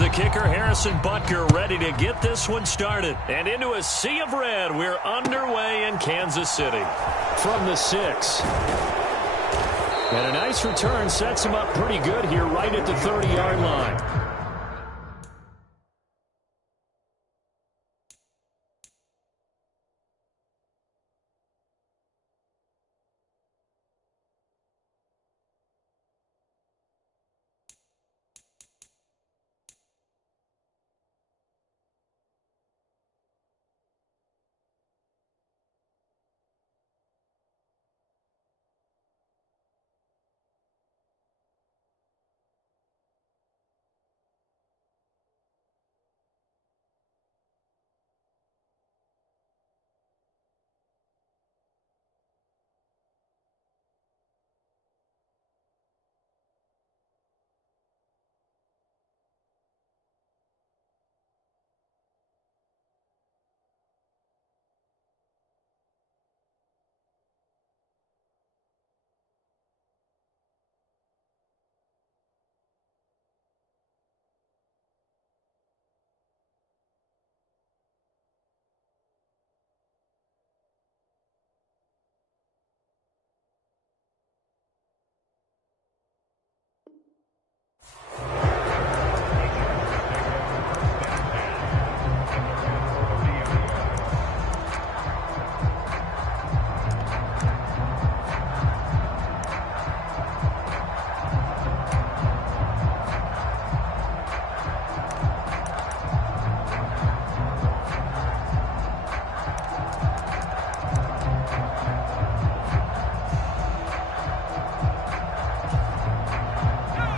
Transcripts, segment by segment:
the kicker, Harrison Butker, ready to get this one started. And into a sea of red, we're underway in Kansas City. From the 6. And a nice return sets him up pretty good here right at the 30-yard line.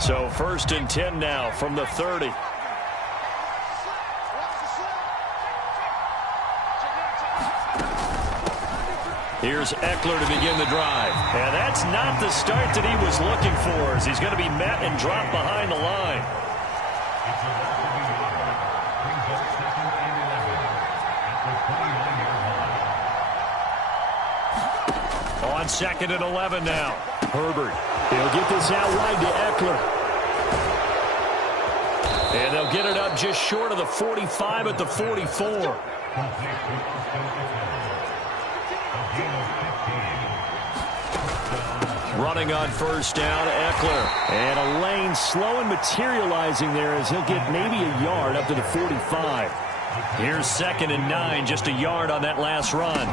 So 1st and 10 now from the 30. Here's Eckler to begin the drive. And that's not the start that he was looking for, as he's going to be met and dropped behind the line. On 2nd and 11 now. Herbert. He'll get this out wide to Eckler. And they'll get it up just short of the 45 at the 44. Running on 1st down, Eckler. And a lane slow and materializing there as he'll get maybe a yard up to the 45. Here's 2nd and 9, just a yard on that last run.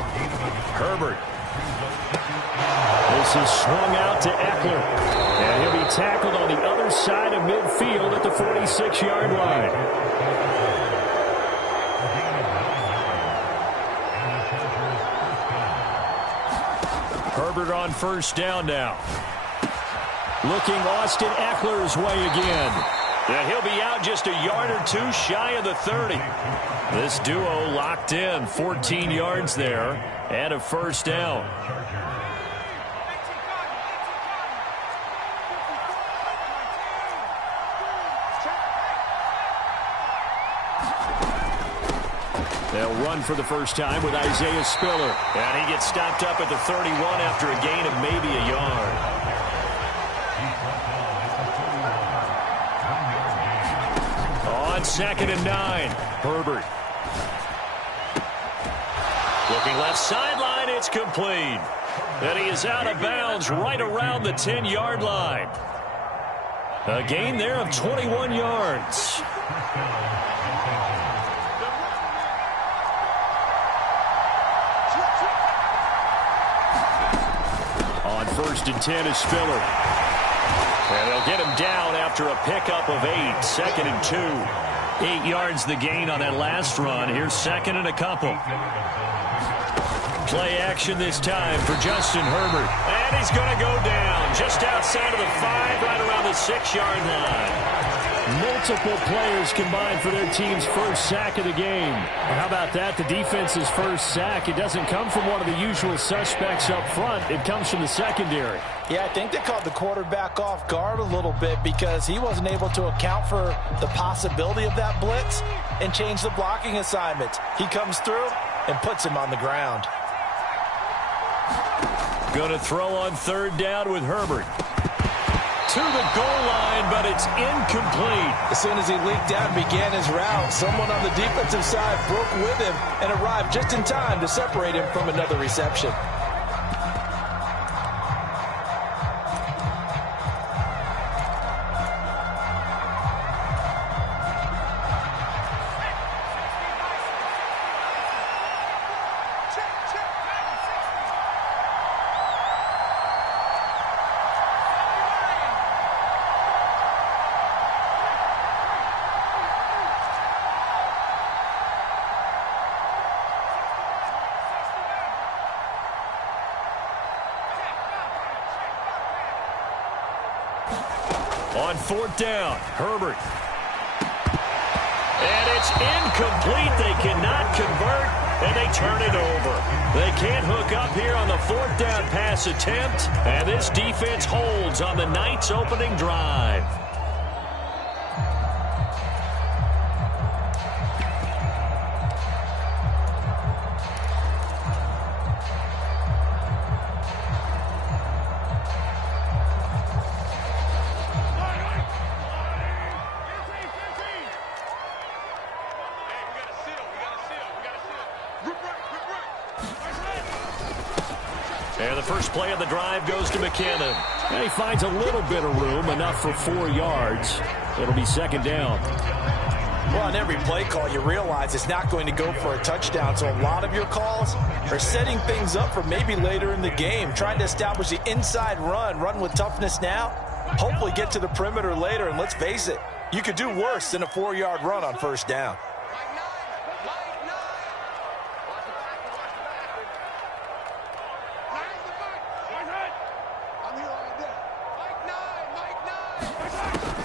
Herbert. This is swung out to Eckler. And he'll be tackled on the other side of midfield at the 46-yard line. Herbert on 1st down now. Looking Austin Eckler's way again. And he'll be out just a yard or two shy of the 30. This duo locked in, 14 yards there and a 1st down. They'll run for the first time with Isaiah Spiller. And he gets stopped up at the 31 after a gain of maybe a yard. On 2nd and 9, Herbert. Looking left sideline, it's complete. And he is out of bounds right around the 10-yard line. A gain there of 21 yards. On 1st and 10 is Spiller. And they'll get him down after a pickup of 8. 2nd and 2. 8 yards the gain on that last run. Here's 2nd and a couple. Play action this time for Justin Herbert. And he's going to go down just outside of the 5, right around the 6-yard line. Multiple players combined for their team's first sack of the game. Well, how about that? The defense's first sack. It doesn't come from one of the usual suspects up front. It comes from the secondary. Yeah, I think they caught the quarterback off guard a little bit because he wasn't able to account for the possibility of that blitz and change the blocking assignments. He comes through and puts him on the ground. Going to throw on 3rd down with Herbert. to the goal line, but it's incomplete. As soon as he leaked out and began his route, someone on the defensive side broke with him and arrived just in time to separate him from another reception. On fourth down, Herbert. And it's incomplete. They cannot convert, and they turn it over. They can't hook up here on the fourth down pass attempt, and this defense holds on the night's opening drive. And the first play of the drive goes to McKinnon. And he finds a little bit of room, enough for 4 yards. It'll be second down. Well, on every play call, you realize it's not going to go for a touchdown. So a lot of your calls are setting things up for maybe later in the game, trying to establish the inside run with toughness now, hopefully get to the perimeter later. And let's face it, you could do worse than a 4-yard run on first down.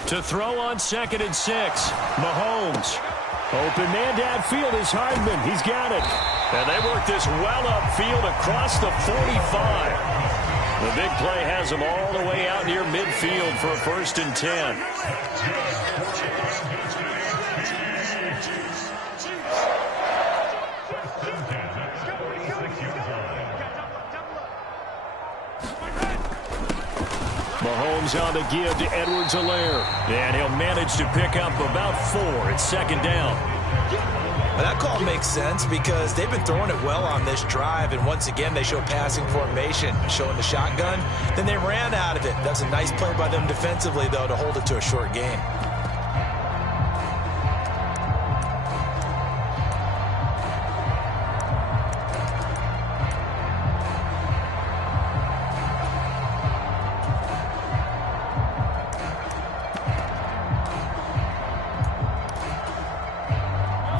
To throw on 2nd and 6. Mahomes. Open man downfield is Hardman. He's got it. And they work this well upfield across the 45. The big play has them all the way out near midfield for a 1st and 10. Mahomes on the give to Edwards-Helaire. And he'll manage to pick up about 4. It's second down. Well, that call makes sense because they've been throwing it well on this drive. And once again, they show passing formation, showing the shotgun. Then they ran out of it. That's a nice play by them defensively, though, to hold it to a short gain.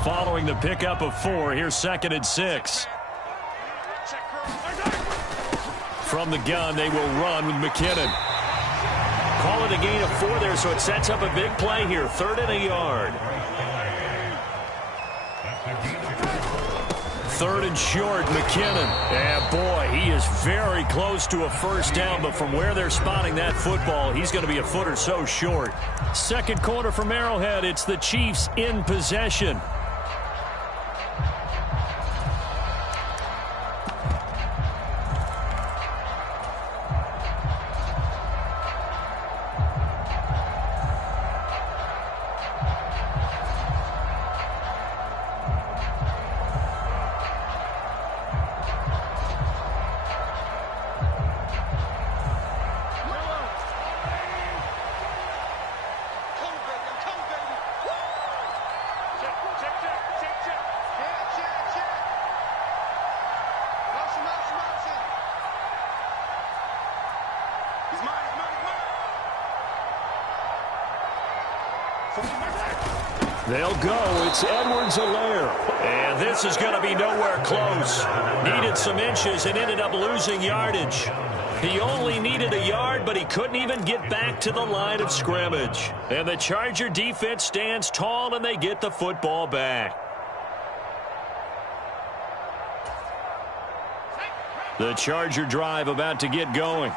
Following the pickup of 4, here's 2nd and 6. From the gun, they will run with McKinnon. Call it a gain of 4 there, so it sets up a big play here. 3rd and a yard. 3rd and short, McKinnon. And boy, he is very close to a first down, but from where they're spotting that football, he's going to be a foot or so short. Second quarter from Arrowhead, it's the Chiefs in possession. They'll go. It's Edwards-Helaire. And this is going to be nowhere close. Needed some inches and ended up losing yardage. He only needed a yard, but he couldn't even get back to the line of scrimmage. And the Charger defense stands tall, and they get the football back. The Charger drive about to get going.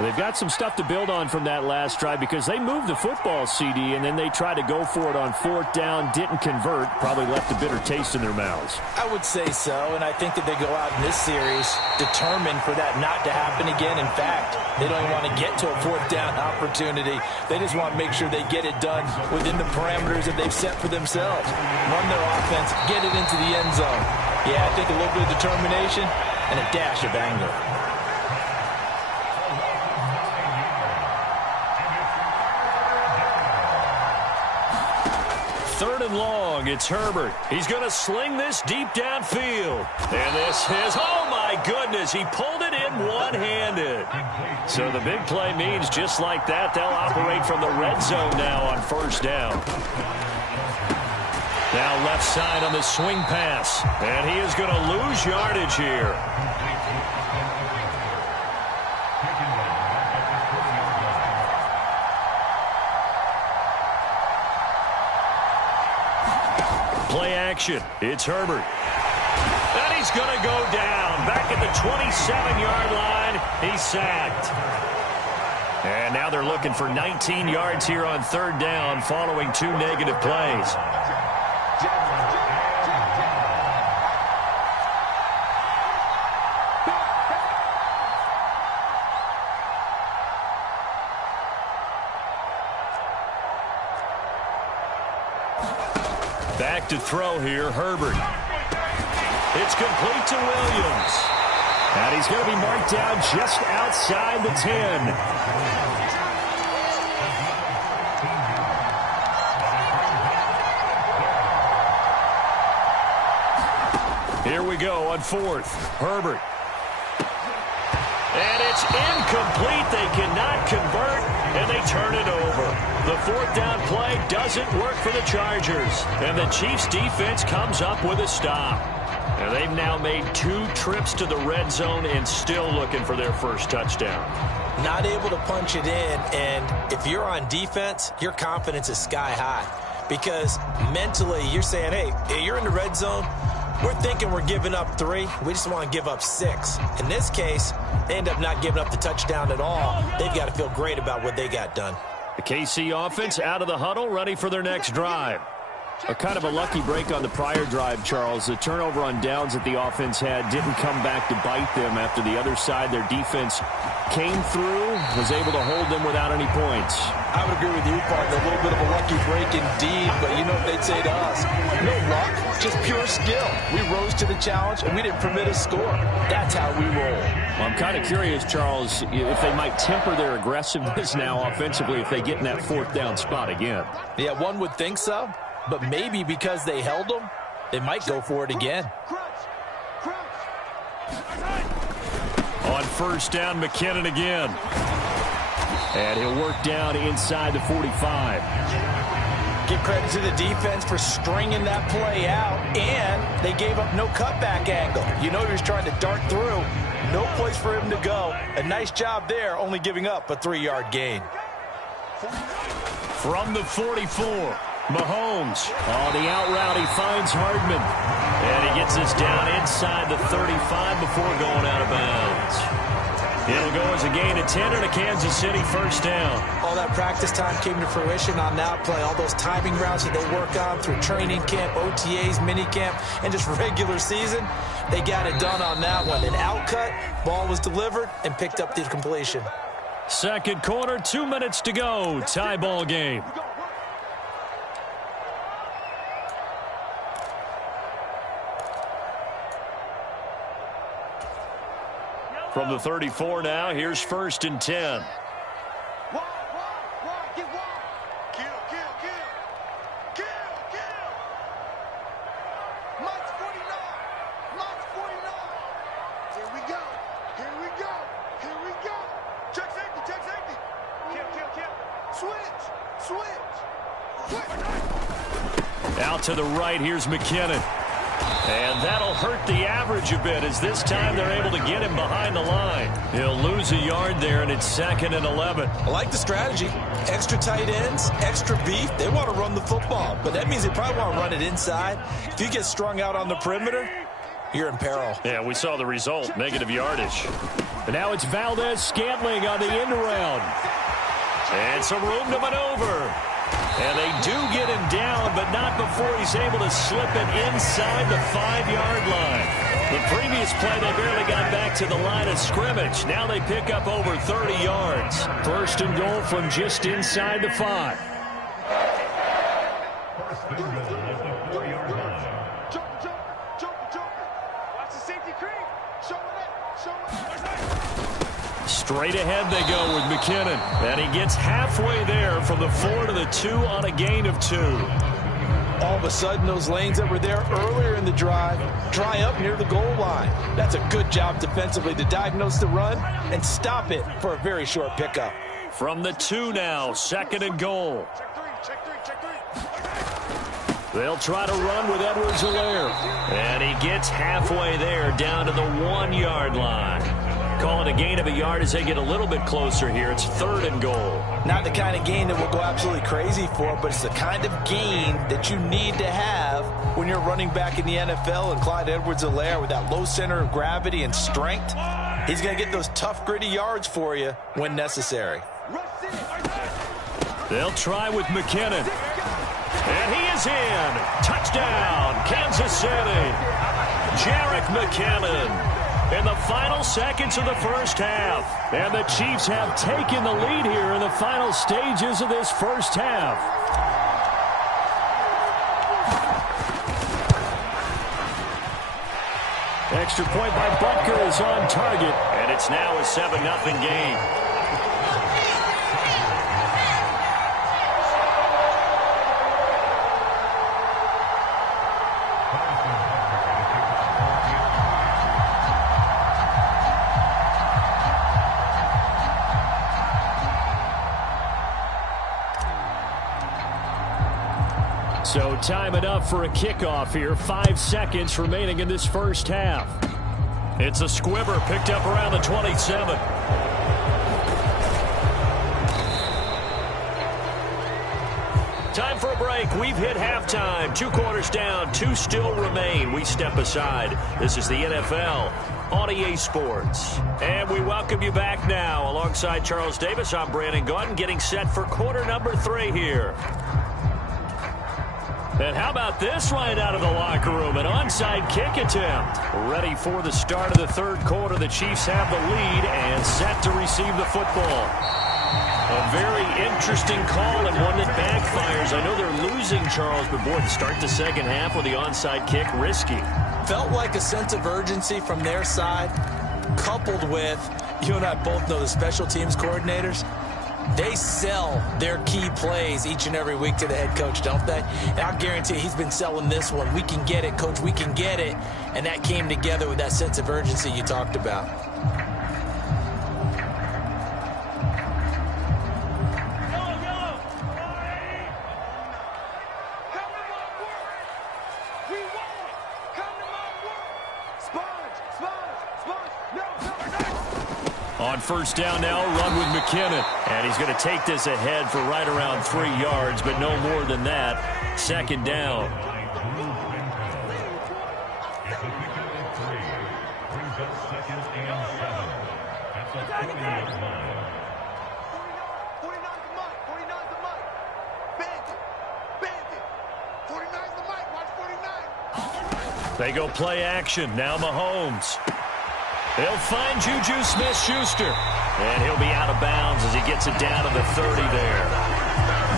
They've got some stuff to build on from that last drive because they moved the football, CD, and then they tried to go for it on 4th down, didn't convert, probably left a bitter taste in their mouths. I would say so, and I think that they go out in this series determined for that not to happen again. In fact, they don't even want to get to a 4th down opportunity. They just want to make sure they get it done within the parameters that they've set for themselves. Run their offense, get it into the end zone. Yeah, I think a little bit of determination and a dash of anger. 3rd and long, it's Herbert. He's going to sling this deep downfield. And this is, oh my goodness, he pulled it in one-handed. So the big play means just like that, they'll operate from the red zone now on 1st down. Now left side on the swing pass. And he is going to lose yardage here. Play action. It's Herbert. And he's going to go down. Back at the 27-yard line. He's sacked. And now they're looking for 19 yards here on 3rd down following 2 negative plays. Back to throw here, Herbert. It's complete to Williams. And he's going to be marked down just outside the 10. Here we go on 4th. Herbert. And it's incomplete. They cannot convert, and they turn it over. The 4th down play doesn't work for the Chargers. And the Chiefs defense comes up with a stop. And they've now made 2 trips to the red zone and still looking for their first touchdown. Not able to punch it in, and if you're on defense, your confidence is sky high. Because mentally, you're saying, hey, you're in the red zone. We're thinking we're giving up 3. We just want to give up 6. In this case, they end up not giving up the touchdown at all. They've got to feel great about what they got done. The KC offense out of the huddle, ready for their next drive. A kind of a lucky break on the prior drive, Charles. The turnover on downs that the offense had didn't come back to bite them after the other side. Their defense came through, was able to hold them without any points. I would agree with you, partner. A little bit of a lucky break indeed, but you know what they'd say to us? No luck, just pure skill. We rose to the challenge, and we didn't permit a score. That's how we roll. Well, I'm kind of curious, Charles, if they might temper their aggressiveness now offensively if they get in that 4th down spot again. Yeah, one would think so. But maybe because they held them, they might go for it again. On 1st down, McKinnon again. And he'll work down inside the 45. Give credit to the defense for stringing that play out, and they gave up no cutback angle. You know he was trying to dart through. No place for him to go. A nice job there, only giving up a 3-yard gain. From the 44. Mahomes on the out route. He finds Hardman. And he gets us down inside the 35 before going out of bounds. It'll go as a gain of 10 and a Kansas City 1st down. All that practice time came to fruition on that play. All those timing routes that they work on through training camp, OTAs, minicamp, and just regular season, they got it done on that one. An outcut, ball was delivered, and picked up the completion. 2nd quarter, 2 minutes to go. Tie ball game. From the 34 now, here's 1st and 10. Out to the right, here's McKinnon. And that'll hurt the average a bit as this time they're able to get him behind the line. He'll lose a yard there, and it's 2nd and 11. I like the strategy. Extra tight ends, extra beef. They want to run the football, but that means they probably want to run it inside. If you get strung out on the perimeter, you're in peril. Yeah, we saw the result, negative yardage. And now it's Valdez-Scantling on the end around. And some room to maneuver. And they do get him down, but not before he's able to slip it inside the 5-yard line. The previous play, they barely got back to the line of scrimmage. Now they pick up over 30 yards. First and goal from just inside the 5. Straight ahead they go with McKinnon. And he gets halfway there from the 4 to the 2 on a gain of 2. All of a sudden, those lanes that were there earlier in the drive dry up near the goal line. That's a good job defensively to diagnose the run and stop it for a very short pickup. From the 2 now, second and goal. They'll try to run with Edwards-Helaire. And he gets halfway there down to the 1-yard line. Call it a gain of a yard as they get a little bit closer here. It's third and goal. Not the kind of gain that we'll go absolutely crazy for, but it's the kind of gain that you need to have when you're running back in the NFL. And Clyde Edwards-Helaire, with that low center of gravity and strength, he's going to get those tough, gritty yards for you when necessary. They'll try with McKinnon. And he is in. Touchdown, Kansas City. Jerick McKinnon. In the final seconds of the first half. And the Chiefs have taken the lead here in the final stages of this first half. Extra point by Butker is on target. And it's now a 7-0 game. So time enough for a kickoff here. 5 seconds remaining in this first half. It's a squibber picked up around the 27. Time for a break. We've hit halftime. 2 quarters down. 2 still remain. We step aside. This is the NFL on EA Sports. And we welcome you back now. Alongside Charles Davis, I'm Brandon Gaudin, getting set for quarter number 3 here. And how about this right out of the locker room? An onside kick attempt. Ready for the start of the third quarter. The Chiefs have the lead and set to receive the football. A very interesting call and one that backfires. I know they're losing, Charles, but boy, to start the second half with the onside kick, risky. Felt like a sense of urgency from their side, coupled with, you and I both know the special teams coordinators. They sell their key plays each and every week to the head coach, don't they? And I guarantee he's been selling this one. We can get it, coach. We can get it. And that came together with that sense of urgency you talked about. On first down now, run with McKinnon. And he's going to take this ahead for right around 3 yards, but no more than that. Second down. They go play action. Now Mahomes. They'll find Juju Smith-Schuster. And he'll be out of bounds as he gets it down to the 30 there.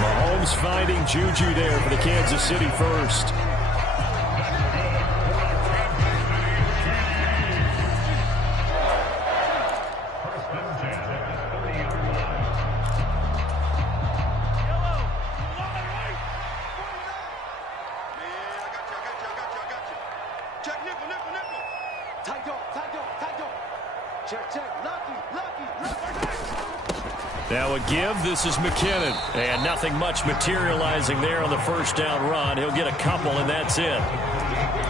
Mahomes finding Juju there for the Kansas City first. Now a give. This is McKinnon. And nothing much materializing there on the first down run. He'll get a couple, and that's it.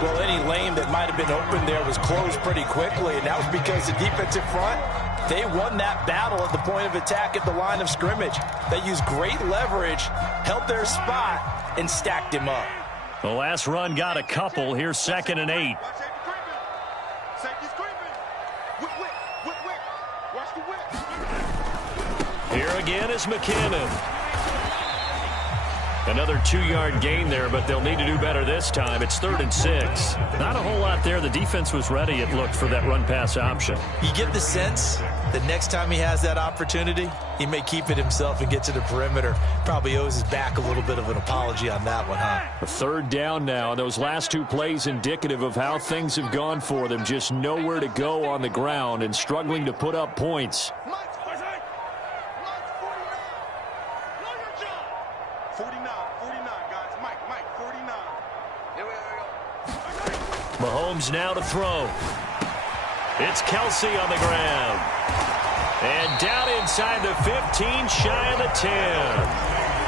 Well, any lane that might have been open there was closed pretty quickly, and that was because the defensive front, they won that battle at the point of attack at the line of scrimmage. They used great leverage, held their spot, and stacked him up. The last run got a couple. Here's 2nd and 8. Safety screaming. Whip. Watch the whip. Here again is McKinnon. Another 2-yard gain there, but they'll need to do better this time. It's 3rd and 6. Not a whole lot there. The defense was ready, it looked, for that run-pass option. You get the sense that next time he has that opportunity, he may keep it himself and get to the perimeter. Probably owes his back a little bit of an apology on that one, huh? A 3rd down now. Those last 2 plays indicative of how things have gone for them. Just nowhere to go on the ground and struggling to put up points. 49, guys. Mike, 49. Here we go. Mahomes now to throw. It's Kelsey on the ground. And down inside the 15, shy of the 10.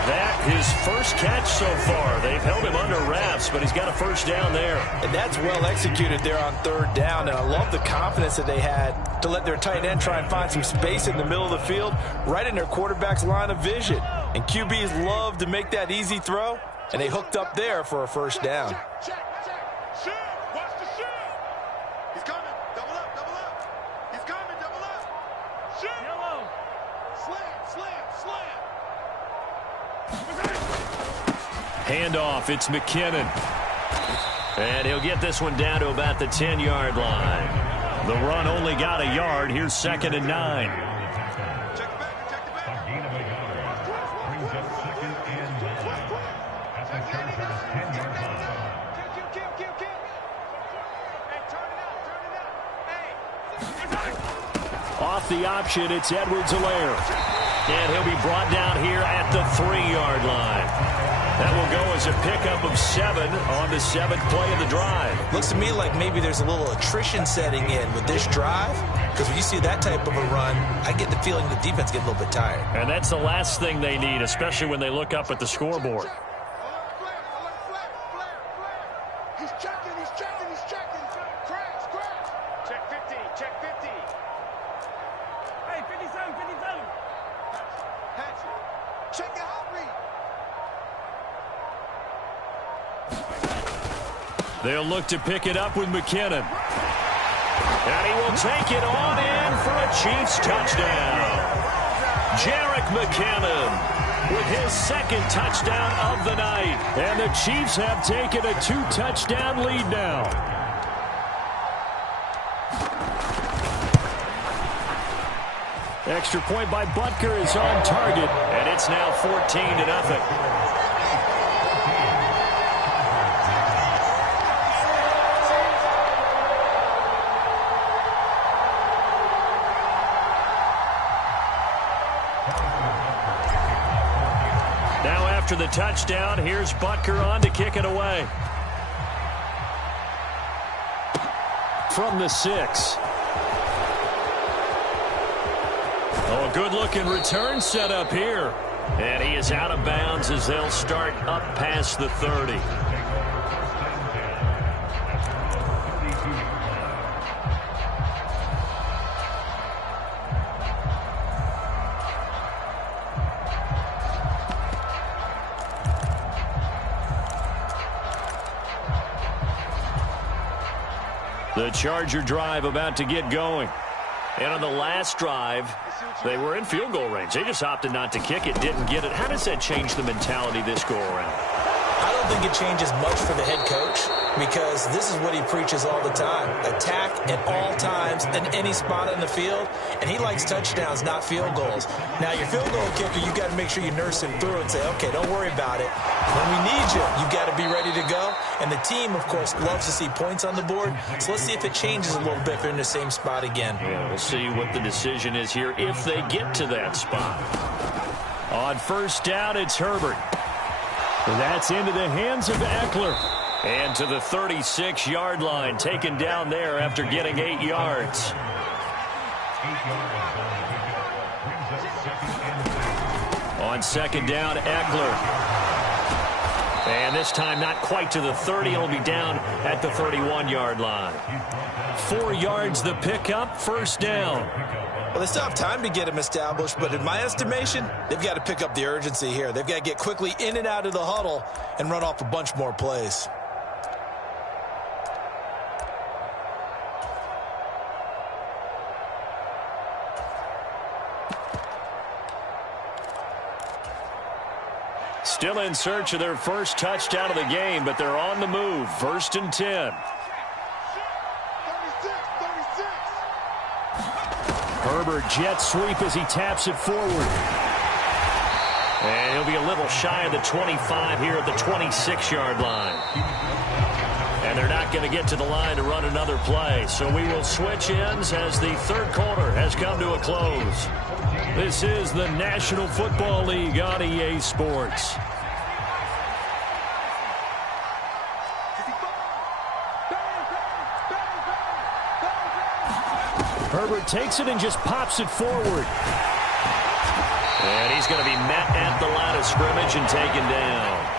That his first catch so far. They've held him under wraps, but he's got a first down there. And that's well executed there on 3rd down. And I love the confidence that they had to let their tight end try and find some space in the middle of the field, right in their quarterback's line of vision. And QBs love to make that easy throw, and they hooked up there for a first down. Check. Shoot. Watch the shoot. He's coming. Double up. He's coming. Double up. Shoot. Yellow. Slam. Handoff, it's McKinnon. And he'll get this one down to about the 10-yard line. The run only got a yard. Here's 2nd and 9. Check the back. Gain of a yard. Brings up 2nd and 9. At the Chargers' 10-yard line. Off the option, it's Edwards-Helaire. And he'll be brought down here at the 3-yard line. That will go as a pickup of 7 on the 7th play of the drive. Looks to me like maybe there's a little attrition setting in with this drive, because when you see that type of a run, I get the feeling the defense gets a little bit tired. And that's the last thing they need, especially when they look up at the scoreboard. He's checking. Crash. Check 50. Hey, 57. Hatch it. Check the hot read. They'll look to pick it up with McKinnon. And he will take it on in for a Chiefs touchdown. Jerick McKinnon with his 2nd touchdown of the night. And the Chiefs have taken a 2-touchdown lead now. Extra point by Butker is on target. And it's now 14-0. After the touchdown, here's Butker on to kick it away. From the 6. Oh, good-looking return set up here. And he is out of bounds as they'll start up past the 30. The Charger drive about to get going. And on the last drive, they were in field goal range. They just opted not to kick it, didn't get it. How does that change the mentality this go-around? I don't think it changes much for the head coach, because this is what he preaches all the time. Attack at all times in any spot on the field, and he likes touchdowns, not field goals. Now, your field goal kicker, you got to make sure you nurse him through and say, okay, don't worry about it. When we need you, you got to be ready to go. And the team, of course, loves to see points on the board. So let's see if it changes a little bit if they're in the same spot again. Yeah, we'll see what the decision is here if they get to that spot. On 1st down, it's Herbert. And that's into the hands of Eckler. And to the 36-yard line, taken down there after getting 8 yards. On 2nd down, Eckler. And this time not quite to the 30. He'll be down at the 31-yard line. 4 yards the pickup, 1st down. Well, they still have time to get him established, but in my estimation, they've got to pick up the urgency here. They've got to get quickly in and out of the huddle and run off a bunch more plays. Still in search of their first touchdown of the game, but they're on the move. 1st and 10. 36. Herbert jet sweep as he taps it forward. And he'll be a little shy of the 25 here at the 26-yard line. And they're not going to get to the line to run another play. So we will switch ends as the third quarter has come to a close. This is the National Football League on EA Sports. Herbert takes it and just pops it forward. And he's going to be met at the line of scrimmage and taken down.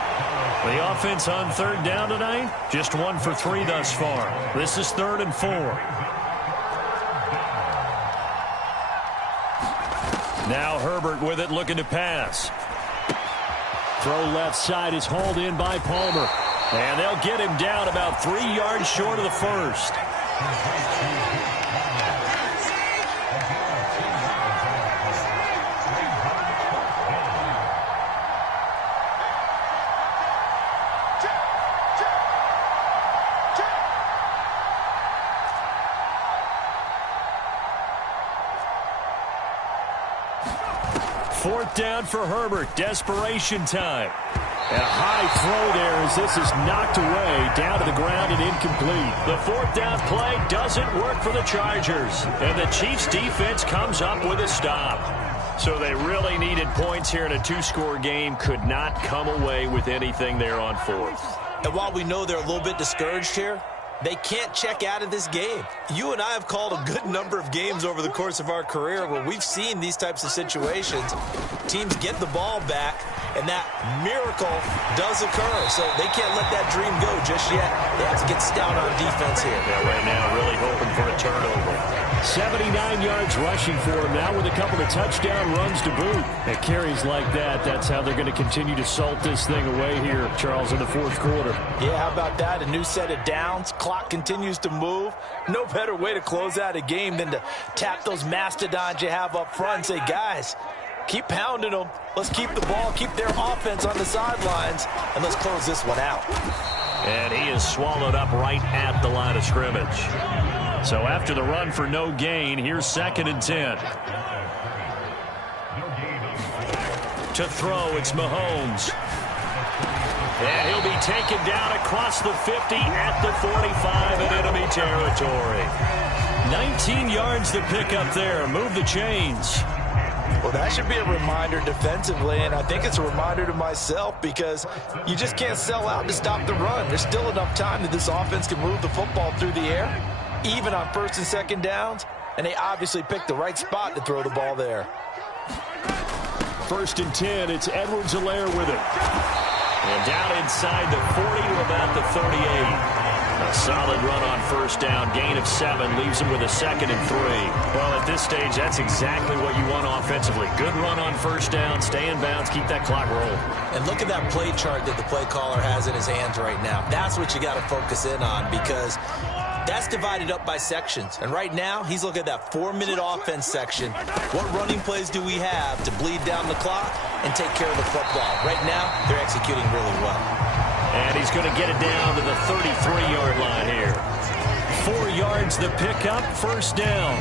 The offense on 3rd down tonight, just 1 for 3 thus far. This is 3rd and 4. Now Herbert with it, looking to pass. Throw left side is hauled in by Palmer. And they'll get him down about 3 yards short of the first. Fourth down for Herbert. Desperation time. And a high throw there as this is knocked away, down to the ground and incomplete. The 4th down play doesn't work for the Chargers. And the Chiefs defense comes up with a stop. So they really needed points here in a 2-score game. Could not come away with anything there on 4th. And while we know they're a little bit discouraged here, they can't check out of this game. You and I have called a good number of games over the course of our career where we've seen these types of situations. Teams get the ball back, and that miracle does occur. So they can't let that dream go just yet. They have to get stout on defense here. Yeah, right now really hoping for a turnover. 79 yards rushing for him now with a couple of touchdown runs to boot. At carries like that, that's how they're going to continue to salt this thing away here, Charles, in the 4th quarter. Yeah, how about that? A new set of downs. Clock continues to move. No better way to close out a game than to tap those mastodons you have up front and say, guys, keep pounding them. Let's keep the ball, keep their offense on the sidelines, and let's close this one out. And he is swallowed up right at the line of scrimmage. So after the run for no gain, here's 2nd and 10. To throw, it's Mahomes. And he'll be taken down across the 50 at the 45 in enemy territory. 19 yards to pick up there. Move the chains. Well, that should be a reminder defensively, and I think it's a reminder to myself because you just can't sell out to stop the run. There's still enough time that this offense can move the football through the air, even on 1st and 2nd downs, and they obviously picked the right spot to throw the ball there. 1st and 10, it's Edwards-Helaire with it. And down inside the 40 to about the 38. A solid run on 1st down, gain of 7, leaves him with a 2nd and 3. Well, at this stage, that's exactly what you want offensively. Good run on 1st down, stay in bounds, keep that clock rolling. And look at that play chart that the play caller has in his hands right now. That's what you got to focus in on because that's divided up by sections. And right now, he's looking at that 4-minute offense section. What running plays do we have to bleed down the clock and take care of the football? Right now, they're executing really well. And he's going to get it down to the 33-yard line here. 4 yards the pickup, 1st down.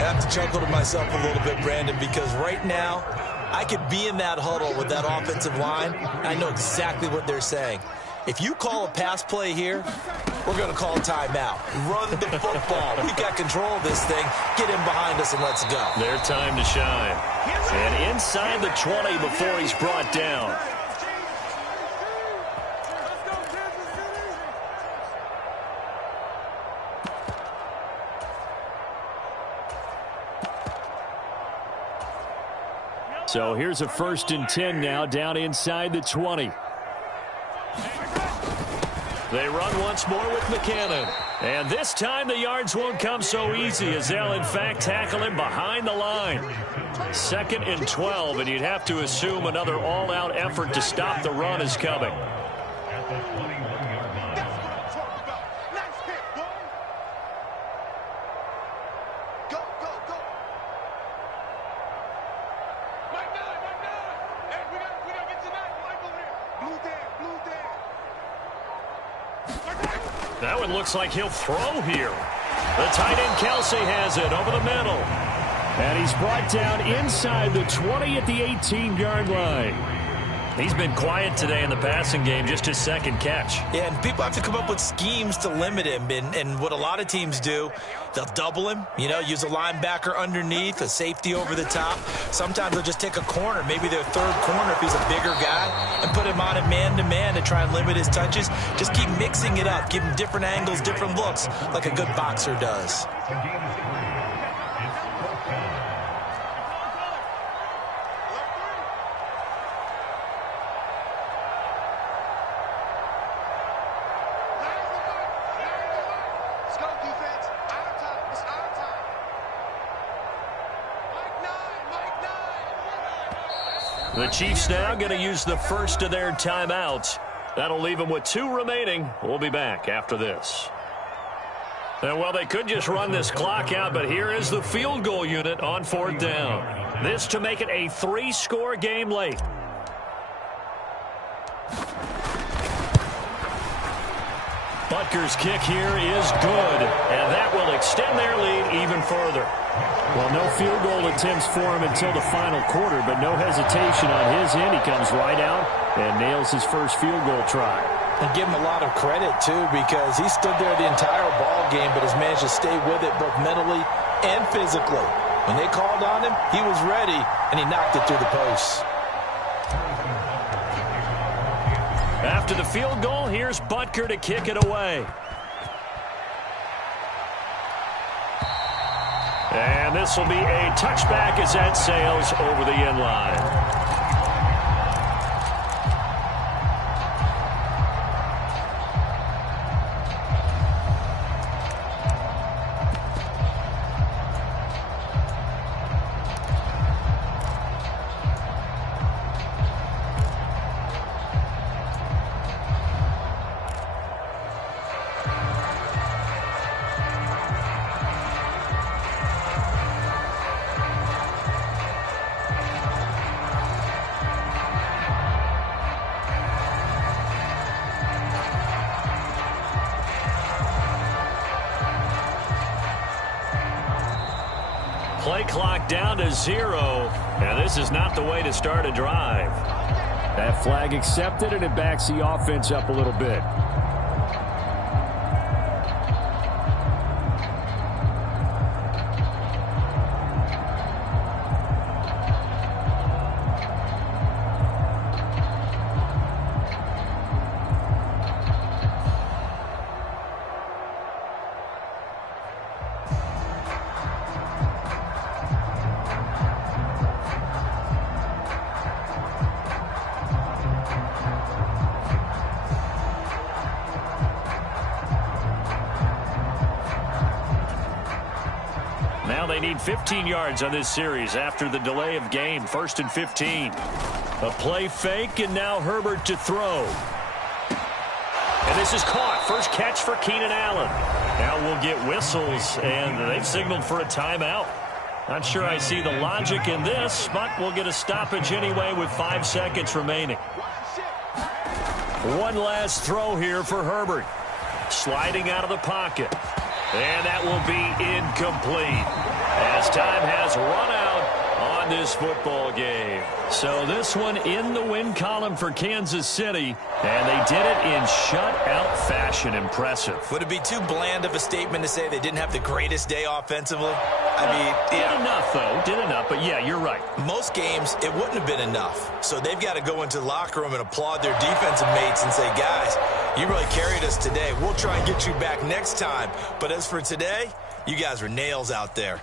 I have to chuckle to myself a little bit, Brandon, because right now, I could be in that huddle with that offensive line. I know exactly what they're saying. If you call a pass play here, we're going to call a timeout. Run the football. We've got control of this thing. Get in behind us and let's go. Their time to shine. And inside the 20 before he's brought down. So here's a 1st and 10 now, down inside the 20. They run once more with McCannon. And this time the yards won't come so easy as they'll, in fact, tackle him behind the line. 2nd and 12, and you'd have to assume another all-out effort to stop the run is coming. At the 21-yard line. Nice hit, boy. Go. Mike 9. Hey, we gotta get to 9. Mike over here. That one looks like he'll throw here. The tight end Kelsey has it over the middle. And he's brought down inside the 20 at the 18-yard line. He's been quiet today in the passing game, just his second catch. Yeah, and people have to come up with schemes to limit him. And what a lot of teams do, they'll double him, use a linebacker underneath, a safety over the top. Sometimes they'll just take a corner, maybe their third corner if he's a bigger guy, and put him on a man-to-man to try and limit his touches. Just keep mixing it up, give him different angles, different looks, like a good boxer does. The game is free. It's fourth down. Let's go, defense. Our time. It's our time. Mike 9. The Chiefs now going to use the first of their timeouts. That'll leave them with 2 remaining. We'll be back after this. And, well, they could just run this clock out, but here is the field goal unit on 4th down. This to make it a 3-score game late. Butker's kick here is good, and that will extend their lead even further. Well, no field goal attempts for him until the final quarter, but no hesitation on his end. He comes right out and nails his first field goal try. And give him a lot of credit, too, because he stood there the entire ball game but has managed to stay with it both mentally and physically. When they called on him, he was ready, and he knocked it through the posts. After the field goal, here's Butker to kick it away. And this will be a touchback as that sails over the end line. Play clock down to 0, and this is not the way to start a drive. That flag accepted, and it backs the offense up a little bit. Now they need 15 yards on this series after the delay of game. 1st and 15. A play fake, and now Herbert to throw. And this is caught. First catch for Keenan Allen. Now we'll get whistles, and they've signaled for a timeout. Not sure I see the logic in this, but we'll get a stoppage anyway with 5 seconds remaining. One last throw here for Herbert. Sliding out of the pocket. And that will be incomplete as time has run out on this football game. So this one in the win column for Kansas City, and they did it in shutout fashion. Impressive. Would it be too bland of a statement to say they didn't have the greatest day offensively? I mean, did enough, though. Did enough, but yeah, you're right. Most games, it wouldn't have been enough. So they've got to go into the locker room and applaud their defensive mates and say, guys, you really carried us today. We'll try and get you back next time. But as for today, you guys were nails out there.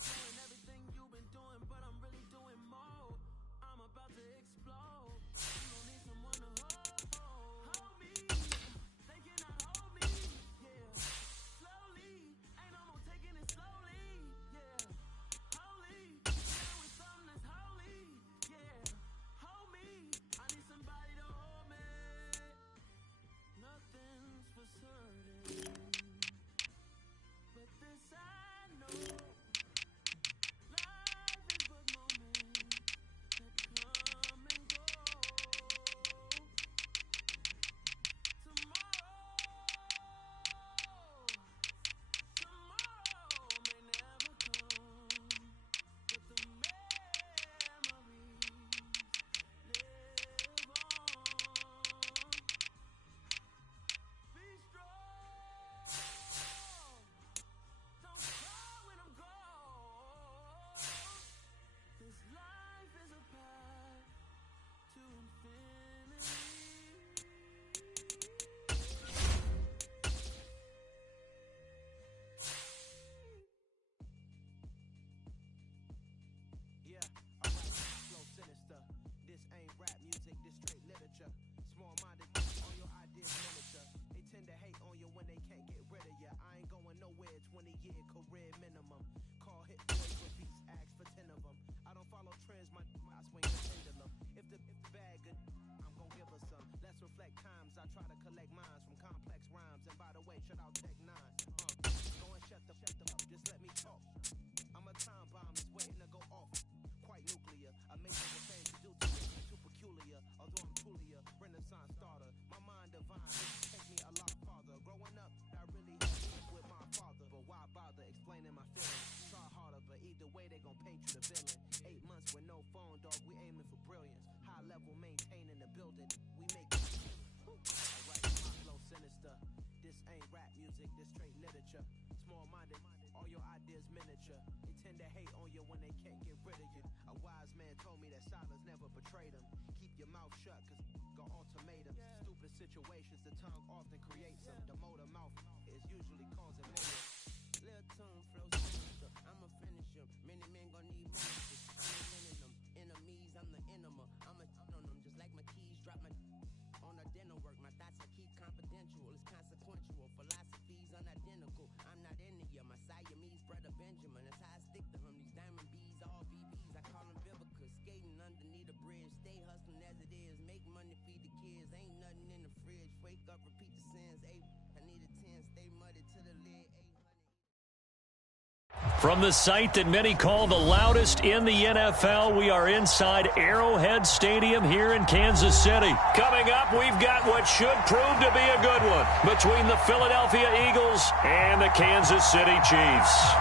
doing everything you've been doing, but I'm really doing more. I'm about to explode. You don't need someone to hold me. They cannot hold me. Yeah. Slowly. Ain't no more taking it slowly. Yeah. Holy. Dealing with something that's holy. Yeah. Hold me. I need somebody to hold me. Nothing's for certain, but this I know. Life is but moments that come and go. Tomorrow may never come, but the memories live on. Be strong. Don't cry when I'm gone. This life is a path to infinity. Yeah, alright, flow sinister. This ain't rap music, this straight literature. Small-minded, all your ideas miniature. They tend to hate on you when they can't get rid of you. I ain't going nowhere, 20-year career minimum. Call hit boys with beats, ask for 10 of them. I don't follow trends, I swing the pendulum. If the bag good, I'm gon' give her some. Let's reflect times, I try to collect minds from complex rhymes. And by the way, shout out Tech 9. Go and shut the up, just let me talk. I'm a time bomb that's waiting to go off. Quite nuclear, amazing the things to do to you. Too peculiar, although I'm truly a renaissance starter. My mind divine, it takes me a lot farther. Growing up, I really had beef with my father. But why bother explaining my feelings? Try harder, but either way they gon' paint you the villain. 8 months with no phone, dog, we aiming for brilliance. High level maintaining the building, we make it. Alright, my flow sinister. This ain't rap music, this straight literature. Small-minded, all your ideas miniature. They tend to hate on you when they can't get rid of you. A wise man told me that silence never betrayed him. Keep your mouth shut, cause got ultimatums. Stupid situations, the tongue often creates them. The motor mouth is usually causing mayhem. Lil' tune flow sinister, I'ma finish him. Many men gon' need ministers, I'm winning them. Enemies, I'm the enema. I'ma on them just like my keys drop my on a dinner work. My thoughts I keep confidential, it's consequential. Philosophies unidentical, I'm not into ya. My Siamese brother Benjamin, that's how I stick to him. These diamond bees, all BBs, I call them Vivica. Skating underneath a bridge, stay hustling as it is. Make money, feed the kids, ain't nothing in the fridge. Wake up, repeat the sins, I need a 10, stay muddy to the lid, 800. From the site that many call the loudest in the NFL, we are inside Arrowhead Stadium here in Kansas City. Coming up, we've got what should prove to be a good one between the Philadelphia Eagles and the Kansas City Chiefs.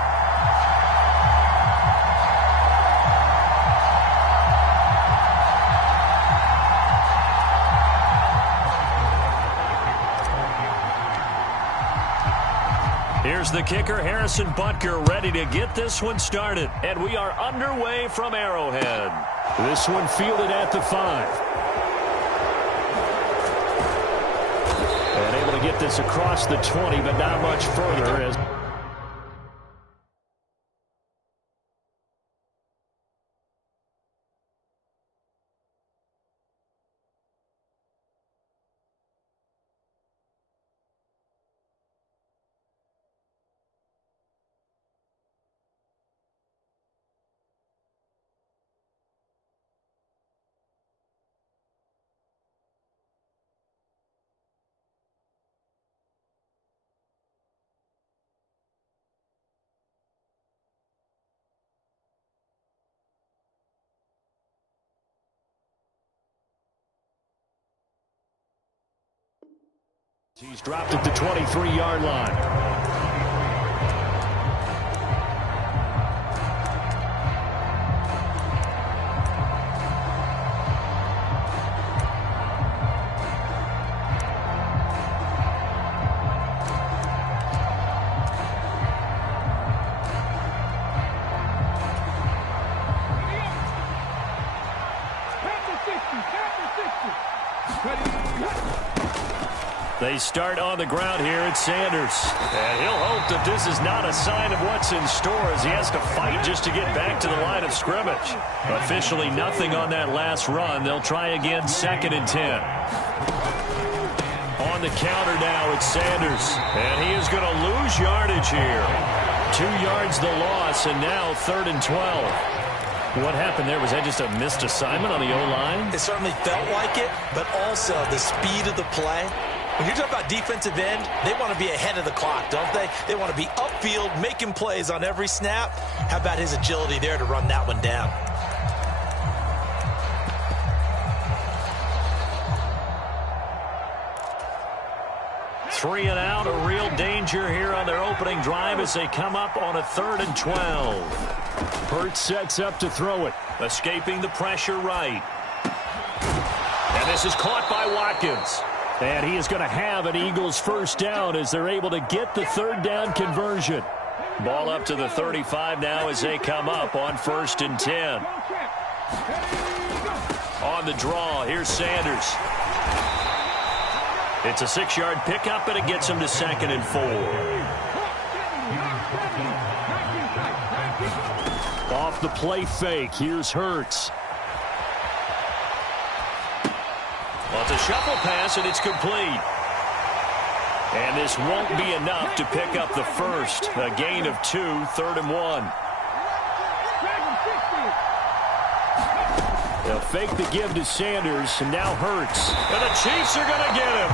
Here's the kicker, Harrison Butker, ready to get this one started. And we are underway from Arrowhead. This one fielded at the 5. And able to get this across the 20, but not much further as... He's dropped at the 23-yard line. They start on the ground here at Sanders. And he'll hope that this is not a sign of what's in store as he has to fight just to get back to the line of scrimmage. Officially nothing on that last run. They'll try again 2nd and 10. On the counter now, it's Sanders. And he is going to lose yardage here. 2 yards the loss, and now 3rd and 12. What happened there? Was that just a missed assignment on the O-line? It certainly felt like it, but also the speed of the play. When you're talking about defensive end, they want to be ahead of the clock, don't they? They want to be upfield, making plays on every snap. How about his agility there to run that one down? Three and out, a real danger here on their opening drive as they come up on a 3rd and 12. Hurts sets up to throw it, escaping the pressure right. And this is caught by Watkins. And he is going to have an Eagles first down as they're able to get the 3rd down conversion. Ball up to the 35 now as they come up on 1st and 10. On the draw, here's Sanders. It's a 6-yard pickup, and it gets him to 2nd and 4. Off the play fake, here's Hurts. Well, it's a shuffle pass, and it's complete. And this won't be enough to pick up the first. A gain of 2, 3rd and 1. They'll fake the give to Sanders, and now Hurts. And the Chiefs are going to get him.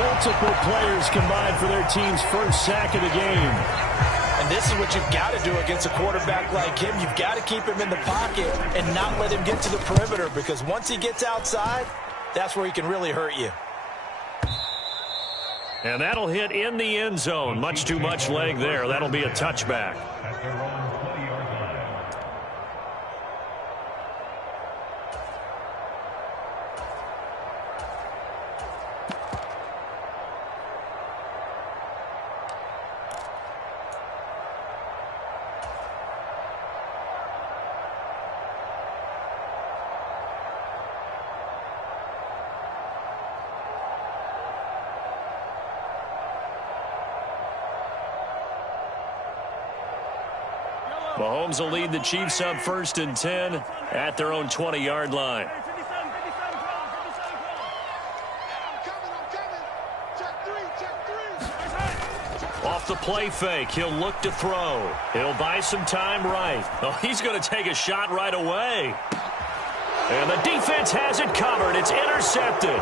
Multiple players combined for their team's first sack of the game. And this is what you've got to do against a quarterback like him. You've got to keep him in the pocket and not let him get to the perimeter, because once he gets outside, that's where he can really hurt you. And that'll hit in the end zone. Much too much leg there. That'll be a touchback. Mahomes will lead the Chiefs up 1st and 10 at their own 20-yard line. I'm coming. Check 3. Off the play fake, he'll look to throw. He'll buy some time right. Oh, he's going to take a shot right away. And the defense has it covered. It's intercepted.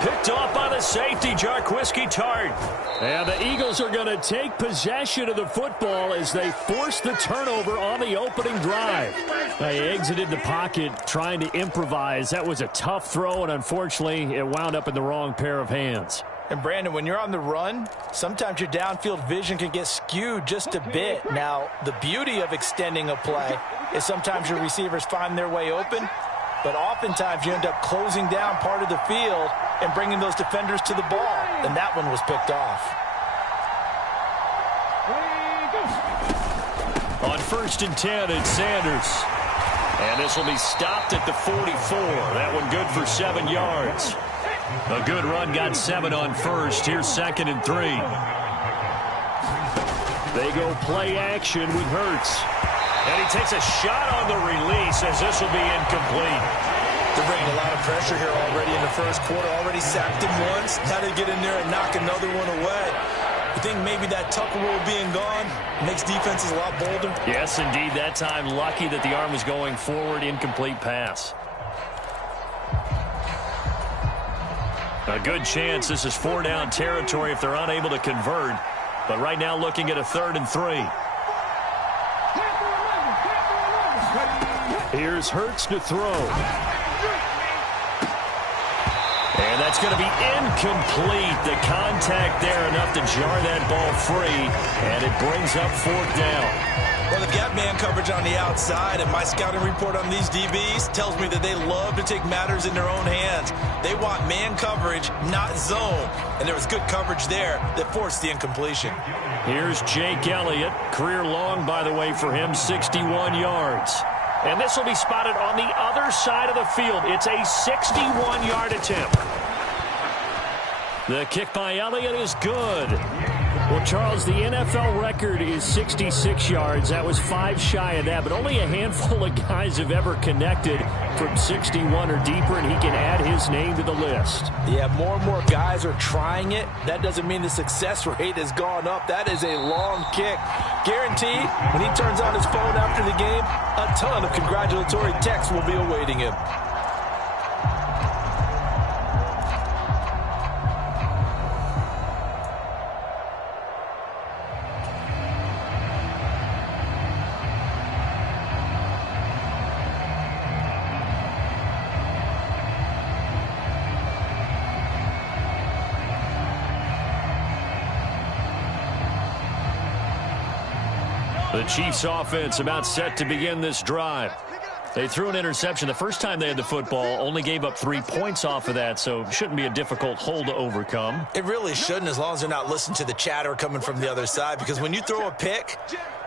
Picked off by the safety, Jarquiski Tart. And the Eagles are going to take possession of the football as they force the turnover on the opening drive. They exited the pocket trying to improvise. That was a tough throw, and unfortunately, it wound up in the wrong pair of hands. And, Brandon, when you're on the run, sometimes your downfield vision can get skewed just a bit. Now, the beauty of extending a play is sometimes your receivers find their way open, but oftentimes you end up closing down part of the field and bringing those defenders to the ball. And that one was picked off. On 1st and 10, it's Sanders. And this will be stopped at the 44. That one good for 7 yards. A good run got 7 on 1st. Here's 2nd and 3. They go play action with Hurts. And he takes a shot on the release as this will be incomplete. They're bringing a lot of pressure here already in the first quarter. Already sacked him once. Now they get in there and knock another one away. You think maybe that Tucker rule being gone makes defenses a lot bolder? Yes, indeed. That time, lucky that the arm was going forward. Incomplete pass. A good chance this is 4-down territory if they're unable to convert. But right now looking at a 3rd and 3. Here's Hurts to throw. And that's going to be incomplete. The contact there enough to jar that ball free. And it brings up 4th down. Well, they've got man coverage on the outside, and my scouting report on these DBs tells me that they love to take matters in their own hands. They want man coverage, not zone. And there was good coverage there that forced the incompletion. Here's Jake Elliott. Career long, by the way, for him, 61 yards. And this will be spotted on the other side of the field. It's a 61-yard attempt. The kick by Elliott is good. Well, Charles, the NFL record is 66 yards. That was 5 shy of that, but only a handful of guys have ever connected from 61 or deeper, and he can add his name to the list. Yeah, more and more guys are trying it. That doesn't mean the success rate has gone up. That is a long kick. Guaranteed, when he turns on his phone after the game, a ton of congratulatory texts will be awaiting him. The Chiefs offense about set to begin this drive. They threw an interception the first time they had the football, only gave up 3 points off of that, so shouldn't be a difficult hole to overcome. It really shouldn't, as long as they're not listening to the chatter coming from the other side, because when you throw a pick,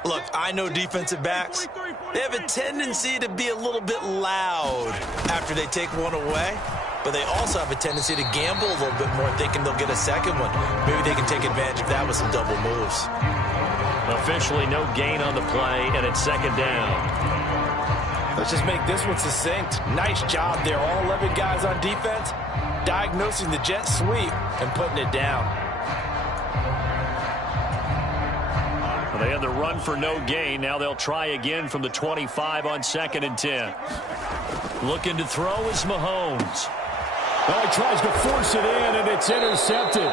look, I know defensive backs, they have a tendency to be a little bit loud after they take one away, but they also have a tendency to gamble a little bit more, thinking they'll get a second one. Maybe they can take advantage of that with some double moves. Officially no gain on the play, and it's second down. Let's just make this one succinct. Nice job there. All 11 guys on defense diagnosing the jet sweep and putting it down. Well, they had the run for no gain. Now they'll try again from the 25 on 2nd and 10. Looking to throw is Mahomes. Well, he tries to force it in, and it's intercepted.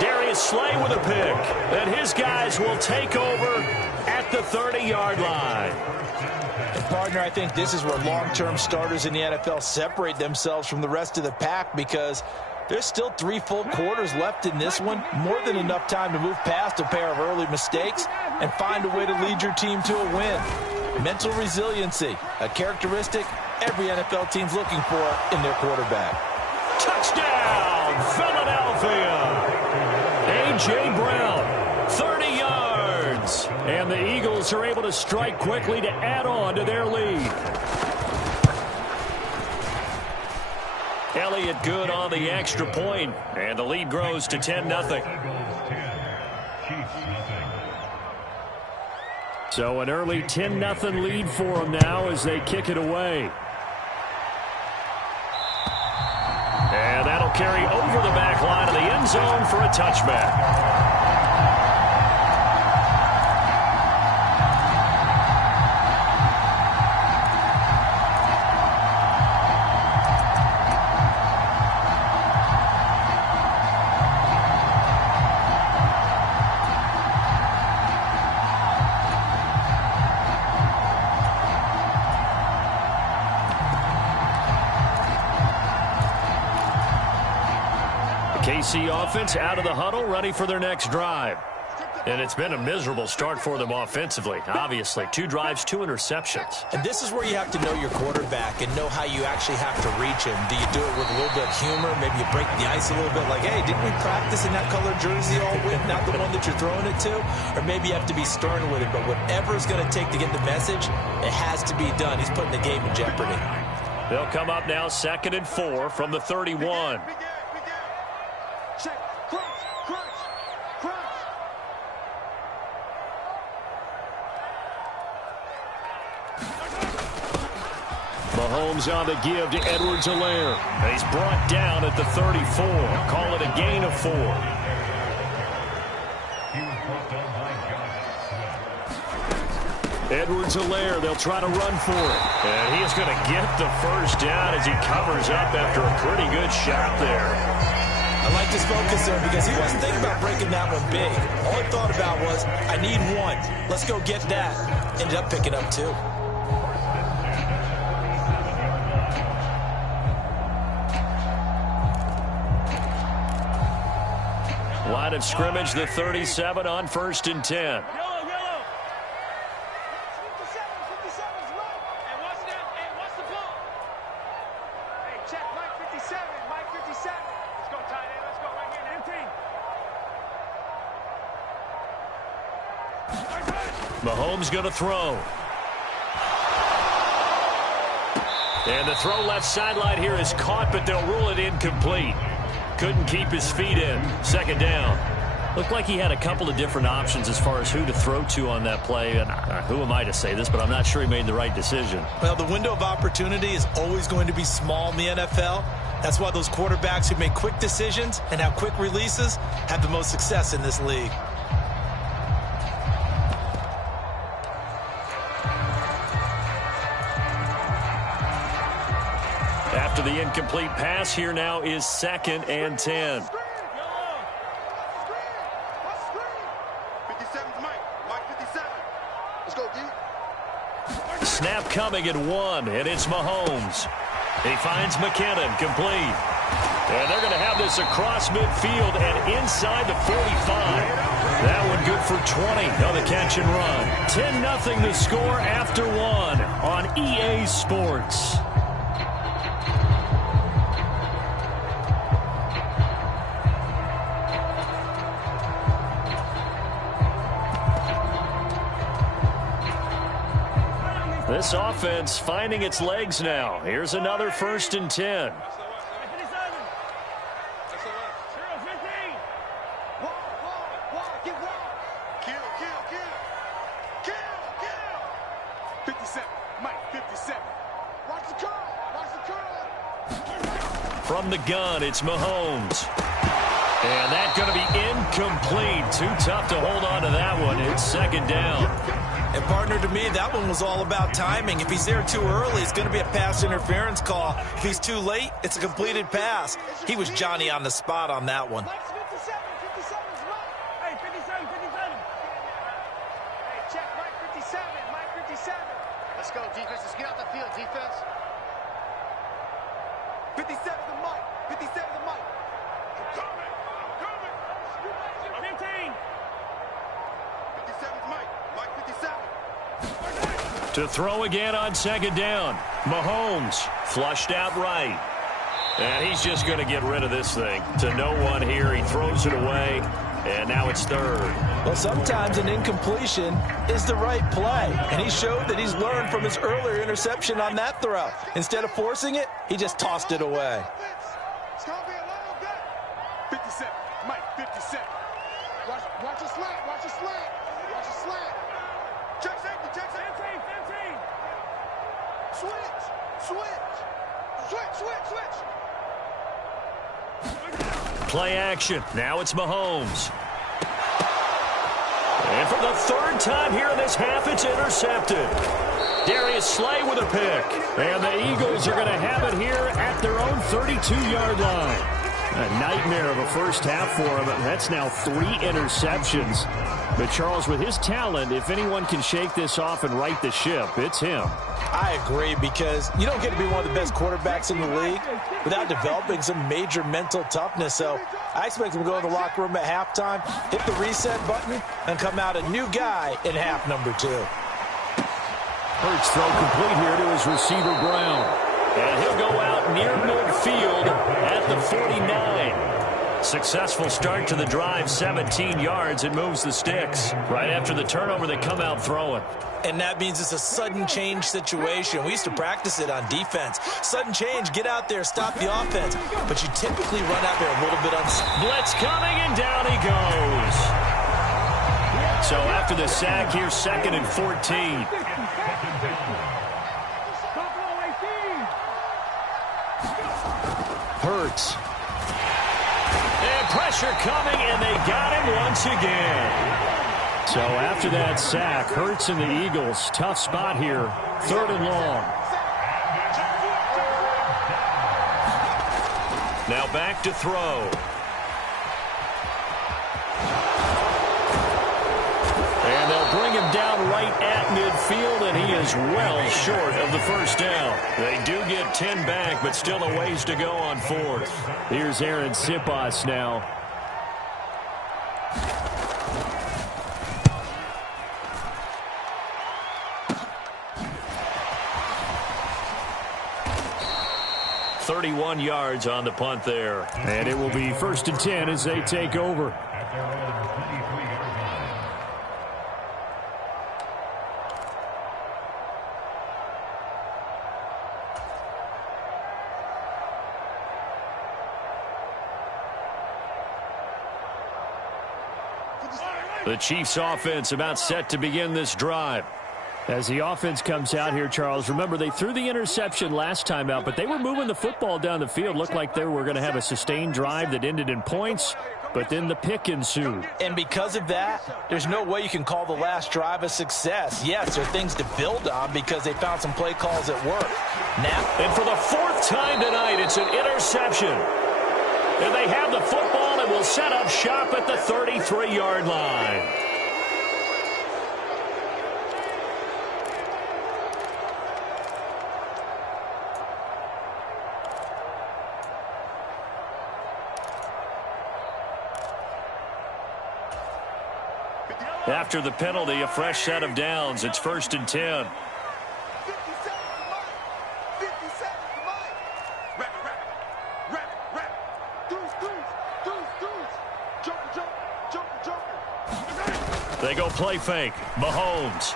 Darius Slay with a pick. And his guys will take over at the 30-yard line. And partner, I think this is where long-term starters in the NFL separate themselves from the rest of the pack, because there's still 3 full quarters left in this one. More than enough time to move past a pair of early mistakes and find a way to lead your team to a win. Mental resiliency, a characteristic every NFL team's looking for in their quarterback. Touchdown, Philadelphia! A.J. Brown, 30 yards. And the Eagles are able to strike quickly to add on to their lead. Elliott good on the extra point, and the lead grows to 10-0. So an early 10-0 lead for them now as they kick it away. And that'll carry over the back line of the end zone for a touchback. KC offense out of the huddle, ready for their next drive. And it's been a miserable start for them offensively. Obviously, 2 drives, 2 interceptions. And this is where you have to know your quarterback and know how you actually have to reach him. Do you do it with a little bit of humor? Maybe you break the ice a little bit, like, hey, didn't we practice in that colored jersey all week, not the one that you're throwing it to? Or maybe you have to be stern with it. But whatever it's going to take to get the message, it has to be done. He's putting the game in jeopardy. They'll come up now 2nd and 4 from the 31. Mahomes on the give to Edwards-Helaire. He's brought down at the 34. Call it a gain of 4. Edwards-Helaire, they'll try to run for it. And he is going to get the first down as he covers up after a pretty good shot there. I like his focus there because he wasn't thinking about breaking that one big. All he thought about was, I need 1. Let's go get that. Ended up picking up 2. Line of scrimmage, the 37 on 1st and 10. Mahomes going to throw. And the throw left sideline here is caught, but they'll rule it incomplete. Couldn't keep his feet in. Second down. Looked like he had a couple of different options as far as who to throw to on that play. And who am I to say this, but I'm not sure he made the right decision. Well, the window of opportunity is always going to be small in the NFL. That's why those quarterbacks who make quick decisions and have quick releases have the most success in this league. After the incomplete pass, here now is 2nd and 10. 57's Mike. Mike 57. Let's go, D. Snap coming at 1, and it's Mahomes. He finds McKinnon, complete. And they're going to have this across midfield and inside the 45. That one good for 20 on the catch and run. 10-0 the score after 1 on EA Sports. This offense finding its legs now. Here's another 1st and 10. From the gun, it's Mahomes. And that's going to be incomplete. Too tough to hold on to that one. It's 2nd down. And, partner, to me, that one was all about timing. If he's there too early, it's going to be a pass interference call. If he's too late, it's a completed pass. He was Johnny on the spot on that one. Hey, 57. Hey, check, Mike 57. Let's go, defense. Let's get out the field, defense. 57 the Mike. 57 the Mike. I'm coming. 15. 57's Mike. Mike 57. To throw again on 2nd down. Mahomes flushed out right. And he's just going to get rid of this thing. To no one here. He throws it away. And now it's 3rd. Well, sometimes an incompletion is the right play. And he showed that he's learned from his earlier interception on that throw. Instead of forcing it, he just tossed it away. It's going to be a long day. 57. Mike 57. Watch a slant. Watch a slant. Check safety. 15. Switch. Play action. Now it's Mahomes. And for the 3rd time here in this half, it's intercepted. Darius Slay with a pick. And the Eagles are going to have it here at their own 32-yard line. A nightmare of a first half for him. That's now 3 interceptions. But Charles, with his talent, if anyone can shake this off and right the ship, it's him. I agree, because you don't get to be one of the best quarterbacks in the league without developing some major mental toughness. So I expect him to go in the locker room at halftime, hit the reset button, and come out a new guy in half number 2. Hurts throw complete here to his receiver, Brown. And he'll go out near midfield at the 49. Successful start to the drive, 17 yards. It moves the sticks. Right after the turnover, they come out throwing. And that means it's a sudden change situation. We used to practice it on defense. Sudden change, get out there, stop the offense. But you typically run out there a little bit blitz coming, and down he goes. So after the sack, here's 2nd and 14. Hurts. And pressure coming, and they got him once again. So after that sack, Hurts and the Eagles, tough spot here, 3rd and long. Now back to throw. And they'll bring him down right at midfield, and he is well short of the 1st down. They do get 10 back, but still a ways to go on 4th. Here's Aaron Sipas now. yards on the punt there. And it will be 1st and 10 as they take over. The Chiefs offense about set to begin this drive. As the offense comes out here, Charles, remember they threw the interception last time out, but they were moving the football down the field. Looked like they were going to have a sustained drive that ended in points, but then the pick ensued. And because of that, there's no way you can call the last drive a success. Yes, there are things to build on because they found some play calls that work. Now, and for the fourth time tonight, it's an interception. And they have the football and will set up shop at the 33-yard line. After the penalty, a fresh set of downs. It's 1st and 10. They go play fake. Mahomes.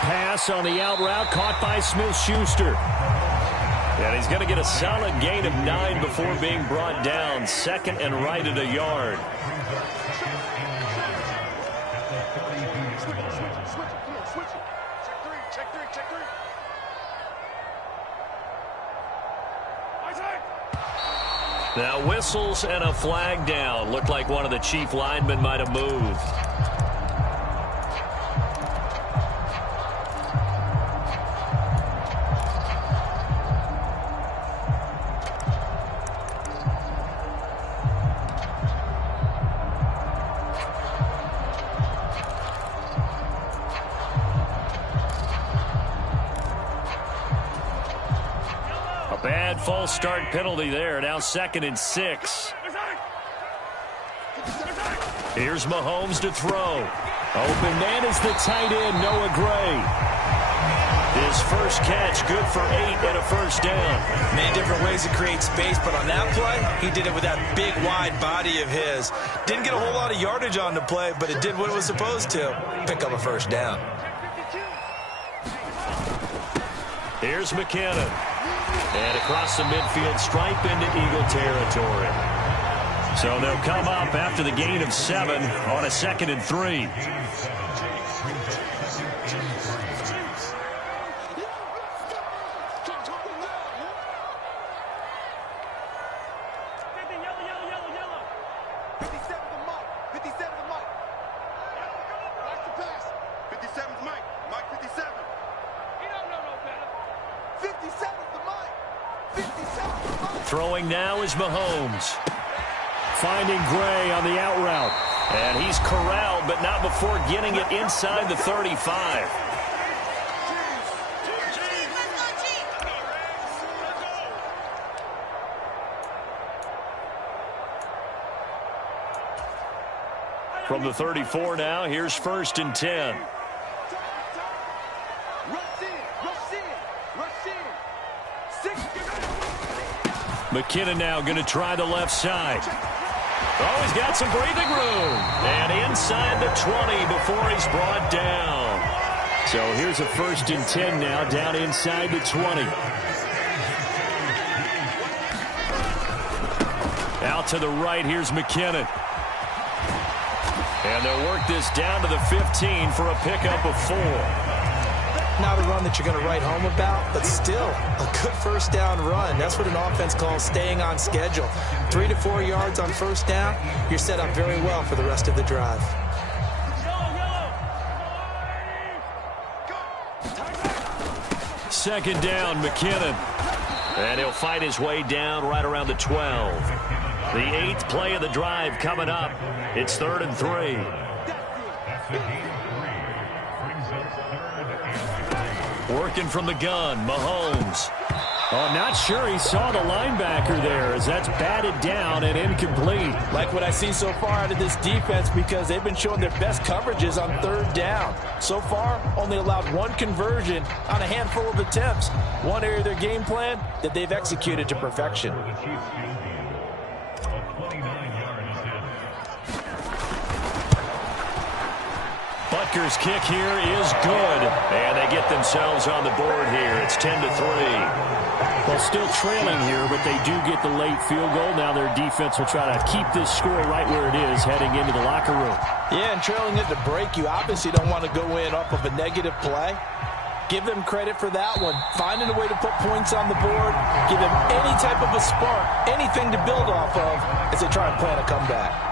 Pass on the out route, caught by Smith-Schuster. And he's going to get a solid gain of 9 before being brought down. 2nd and right at a yard. Now whistles and a flag down. Looked like one of the Chief linemen might have moved. Bad false start penalty there. Now 2nd and 6. Here's Mahomes to throw. Open man is the tight end, Noah Gray. His first catch, good for 8 and a first down. many different ways to create space, but on that play, he did it with that big, wide body of his. Didn't get a whole lot of yardage on the play, but it did what it was supposed to. Pick up a first down. Here's McKinnon. And across the midfield stripe into Eagle territory. So they'll come up after the gain of 7 on a 2nd and 3. Throwing now is Mahomes. Finding Gray on the out route. And he's corralled, but not before getting it inside the 35. From the 34 now, here's 1st and 10. McKinnon now going to try the left side. Oh, he's got some breathing room. And inside the 20 before he's brought down. So here's a 1st and 10 now, down inside the 20. Out to the right, here's McKinnon. And they'll work this down to the 15 for a pickup of 4. Not a run that you're going to write home about, but still a good first down run. That's what an offense calls staying on schedule. 3 to 4 yards on first down, you're set up very well for the rest of the drive. Second down, McKinnon. And he'll fight his way down right around the 12. The 8th play of the drive coming up. It's 3rd and 3. Working from the gun, Mahomes. Oh, I'm not sure he saw the linebacker there as that's batted down and incomplete. Like what I've seen so far out of this defense because they've been showing their best coverages on 3rd down. So far, only allowed 1 conversion on a handful of attempts. One area of their game plan that they've executed to perfection. Butker's kick here is good. And they get themselves on the board here. It's 10 to 3. Well, Well, still trailing here, but they do get the late field goal. Now their defense will try to keep this score right where it is heading into the locker room. Yeah, and trailing it to break, you obviously don't want to go in off of a negative play. Give them credit for that one. Finding a way to put points on the board, give them any type of a spark, anything to build off of as they try and plan a comeback.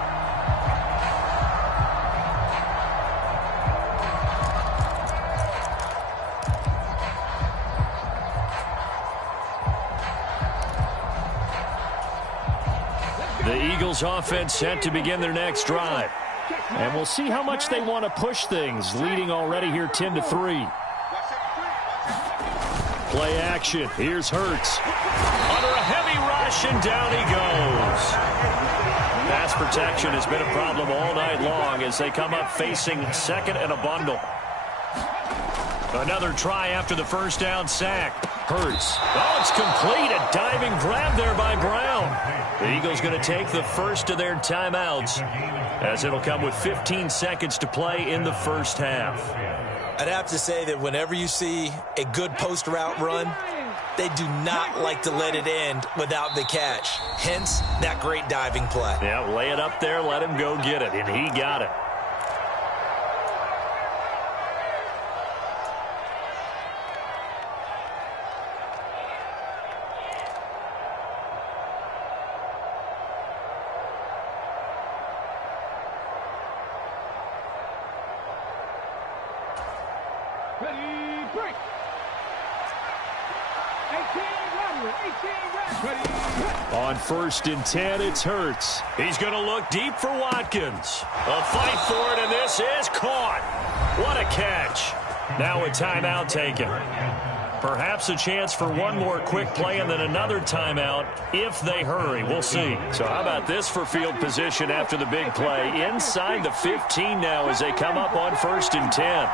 The Eagles offense set to begin their next drive. And we'll see how much they want to push things, leading already here 10-3. Play action. Here's Hurts. Under a heavy rush, and down he goes. Pass protection has been a problem all night long as they come up facing second and a bundle. Another try after the first down sack. Hurts. Oh, it's complete. A diving grab there by Brown. The Eagles going to take the first of their timeouts as it'll come with 15 seconds to play in the first half. I'd have to say that whenever you see a good post route run, they do not like to let it end without the catch. Hence, that great diving play. Yeah, lay it up there, let him go get it, and he got it. On 1st and 10, it's Hurts. He's going to look deep for Watkins. A fight for it, and this is caught. What a catch. Now a timeout taken. Perhaps a chance for one more quick play and then another timeout if they hurry. We'll see. So how about this for field position after the big play? Inside the 15 now as they come up on 1st and 10.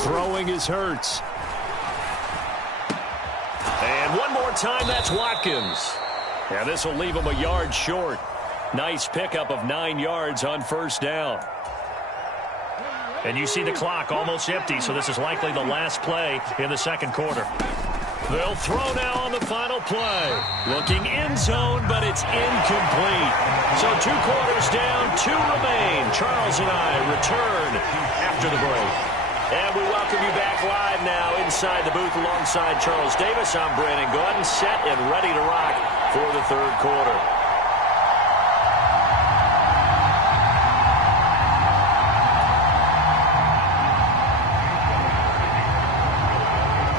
Throwing is Hurts. And one more time, that's Watkins. Yeah, this will leave him a yard short. Nice pickup of 9 yards on 1st down. And you see the clock almost empty, so this is likely the last play in the second quarter. They'll throw now on the final play. Looking end zone, but it's incomplete. So 2 quarters down, 2 remain. Charles and I return after the break. And we welcome you back live now inside the booth alongside Charles Davis. I'm Brandon Gordon, set and ready to rock for the third quarter.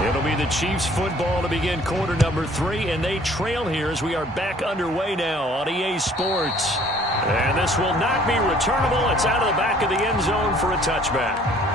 It'll be the Chiefs football to begin quarter number 3, and they trail here as we are back underway now on EA Sports. And this will not be returnable. It's out of the back of the end zone for a touchback.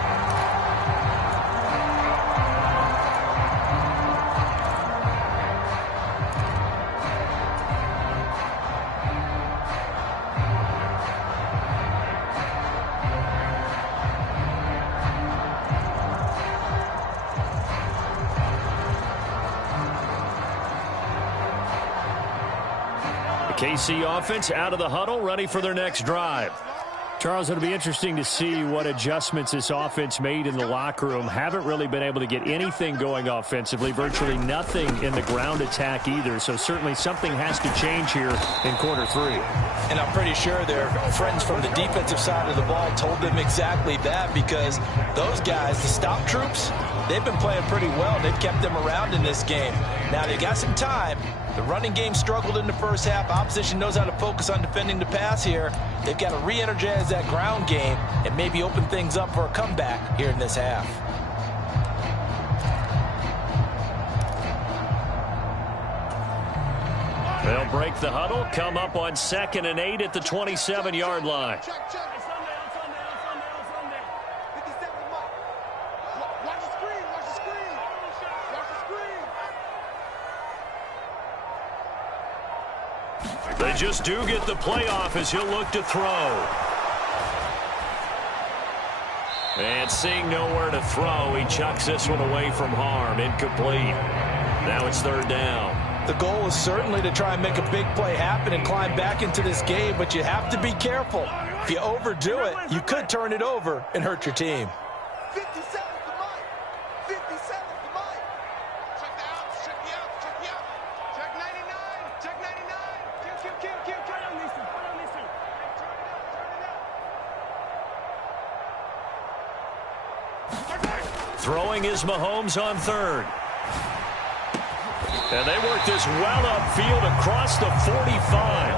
KC offense out of the huddle, ready for their next drive. Charles, it'll be interesting to see what adjustments this offense made in the locker room. Haven't really been able to get anything going offensively, virtually nothing in the ground attack either. So certainly something has to change here in quarter 3. And I'm pretty sure their friends from the defensive side of the ball told them exactly that, because those guys, the stop troops, they've been playing pretty well. They've kept them around in this game. Now they got some time. The running game struggled in the first half. Opposition knows how to focus on defending the pass here. They've got to re-energize that ground game and maybe open things up for a comeback here in this half. They'll break the huddle, come up on 2nd and 8 at the 27-yard line. They just do get the playoff as he'll look to throw. And seeing nowhere to throw, he chucks this one away from harm. Incomplete. Now it's 3rd down. The goal is certainly to try and make a big play happen and climb back into this game, but you have to be careful. If you overdo it, you could turn it over and hurt your team. 50 seconds to Mike. 57, the mic. Check the outs, check the outs, check the outs. Check 99, check 99. Kill. Put on this one. Hey, turn it up. Throwing is Mahomes on third. And they work this well upfield across the 45.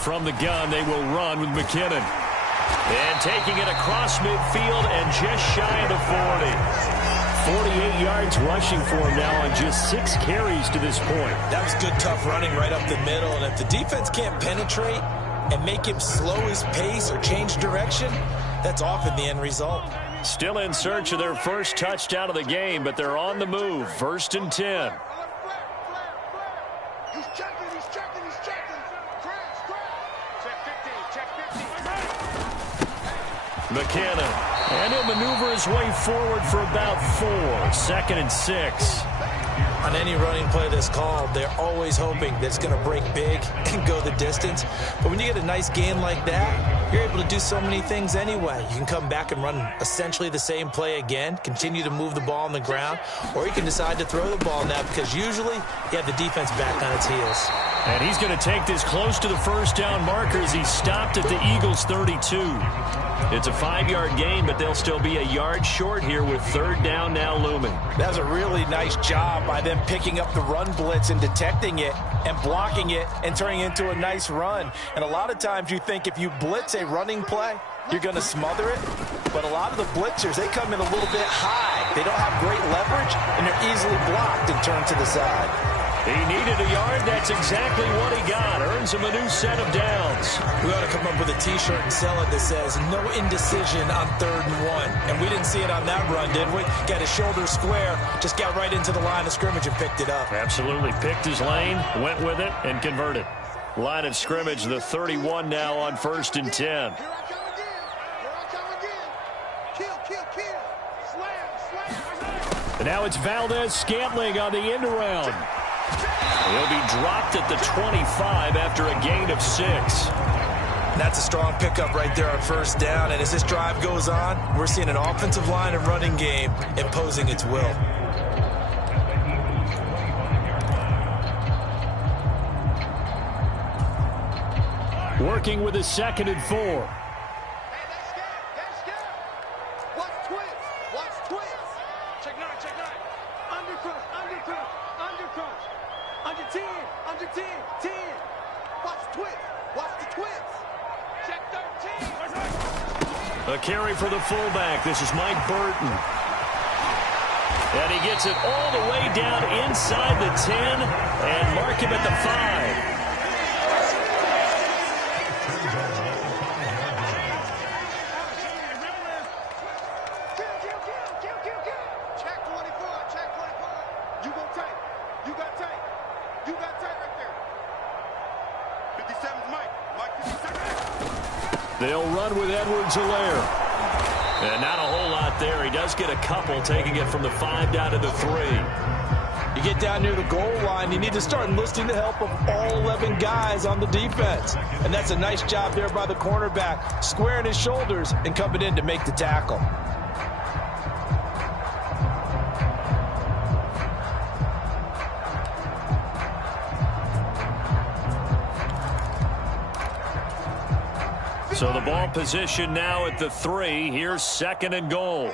From the gun, they will run with McKinnon. And taking it across midfield and just shy of the 40. 48 yards rushing for him now on just 6 carries to this point. That was good, tough running right up the middle. And if the defense can't penetrate and make him slow his pace or change direction, that's often the end result. Still in search of their first touchdown of the game, but they're on the move. 1st and 10. He's checking. McKinnon, and he'll maneuver his way forward for about 4. 2nd and 6. On any running play that's called, they're always hoping that it's going to break big and go the distance. But when you get a nice gain like that, you're able to do so many things anyway. You can come back and run essentially the same play again, continue to move the ball on the ground, or you can decide to throw the ball now because usually you have the defense back on its heels. And he's going to take this close to the first down marker as he stopped at the Eagles' 32. It's a 5-yard gain, but they'll still be a yard short here with 3rd down now looming. That was a really nice job by them picking up the run blitz and detecting it and blocking it and turning it into a nice run. And a lot of times you think if you blitz a running play, you're going to smother it. But a lot of the blitzers, they come in a little bit high. They don't have great leverage, and they're easily blocked and turned to the side. He needed a yard. That's exactly what he got. Earns him a new set of downs. We ought to come up with a T-shirt and sell it that says, no indecision on 3rd and 1. And we didn't see it on that run, did we? Got his shoulder square, just got right into the line of scrimmage and picked it up. Absolutely. Picked his lane, went with it, and converted. Line of scrimmage, the 31 now on 1st and 10. Here I come again. Kill. Slam. And now it's Valdez-Scantling on the end around. He'll be dropped at the 25 after a gain of 6. That's a strong pickup right there on 1st down. And as this drive goes on, we're seeing an offensive line and running game imposing its will. Working with a 2nd and 4. Hey, they're scared. Watch twins. Check 9. Undercross. Under 10. 10. Watch the twins. Check 13. A carry for the fullback. This is Mike Burton. And he gets it all the way down inside the 10 and mark him at the 5. They'll run with Edwards-Helaire. And not a whole lot there. He does get a couple, taking it from the 5 down to the 3. You get down near the goal line, you need to start enlisting the help of all 11 guys on the defense. And that's a nice job there by the cornerback, squaring his shoulders and coming in to make the tackle. So the ball position now at the 3. Here's 2nd and goal.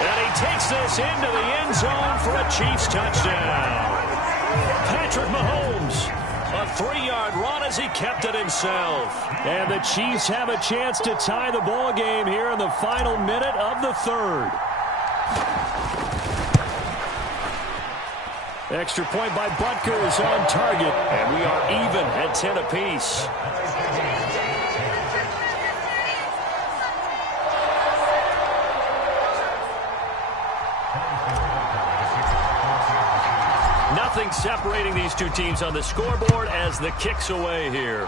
And he takes this into the end zone for a Chiefs touchdown. Patrick Mahomes, a 3-yard run as he kept it himself. And the Chiefs have a chance to tie the ball game here in the final minute of the 3rd. Extra point by Butker is on target, and we are even at 10 apiece. Nothing separating these two teams on the scoreboard as the kick's away here.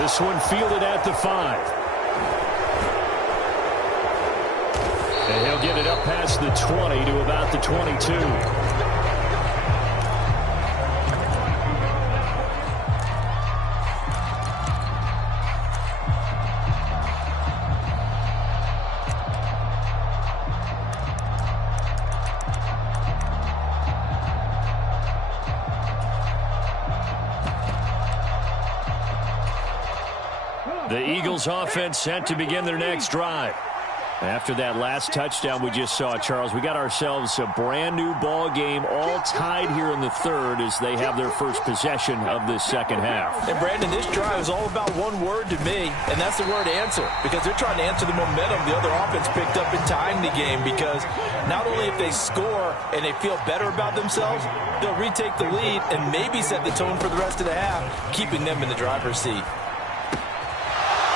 This one fielded at the 5. And he'll get it up past the 20 to about the 22. The Eagles offense set to begin their next drive. After that last touchdown we just saw, Charles, we got ourselves a brand new ball game, all tied here in the third as they have their first possession of this second half. And Brandon, this drive is all about one word to me, and that's the word answer, because they're trying to answer the momentum the other offense picked up in tying the game, because not only if they score and they feel better about themselves, they'll retake the lead and maybe set the tone for the rest of the half, keeping them in the driver's seat.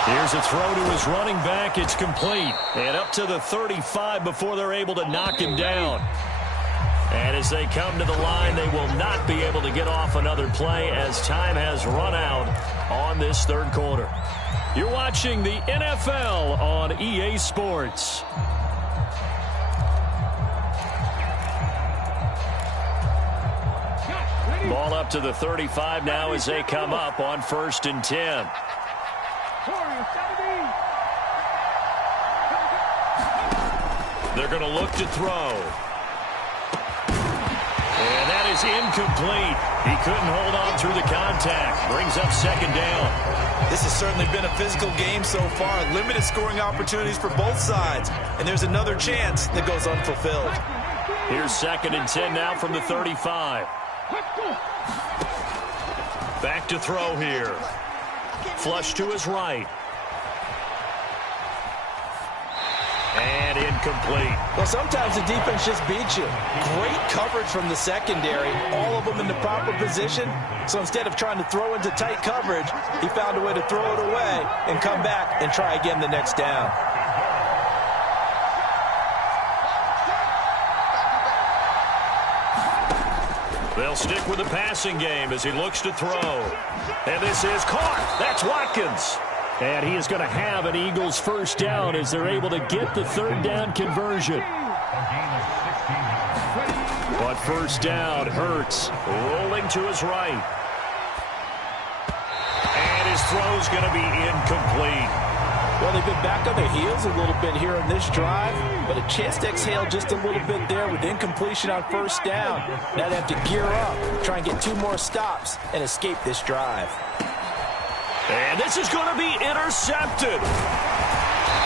Here's a throw to his running back. It's complete. And up to the 35 before they're able to knock him down. And as they come to the line, they will not be able to get off another play as time has run out on this third quarter. You're watching the NFL on EA Sports. Ball up to the 35 now as they come up on 1st and 10. They're going to look to throw. And that is incomplete. He couldn't hold on through the contact. Brings up second down. This has certainly been a physical game so far. Limited scoring opportunities for both sides. And there's another chance that goes unfulfilled. Here's 2nd and 10 now from the 35. Back to throw here. Flush to his right. And incomplete. Well, sometimes the defense just beats you. Great coverage from the secondary. All of them in the proper position. So instead of trying to throw into tight coverage, he found a way to throw it away and come back and try again the next down. They'll stick with the passing game as he looks to throw. And this is caught. That's Watkins. And he is going to have an Eagles first down as they're able to get the third down conversion. But first down, Hurts rolling to his right. And his throw's going to be incomplete. Well, they've been back on their heels a little bit here on this drive, but a chance to exhale just a little bit there with incompletion on first down. Now they have to gear up, try and get 2 more stops, and escape this drive. And this is going to be intercepted.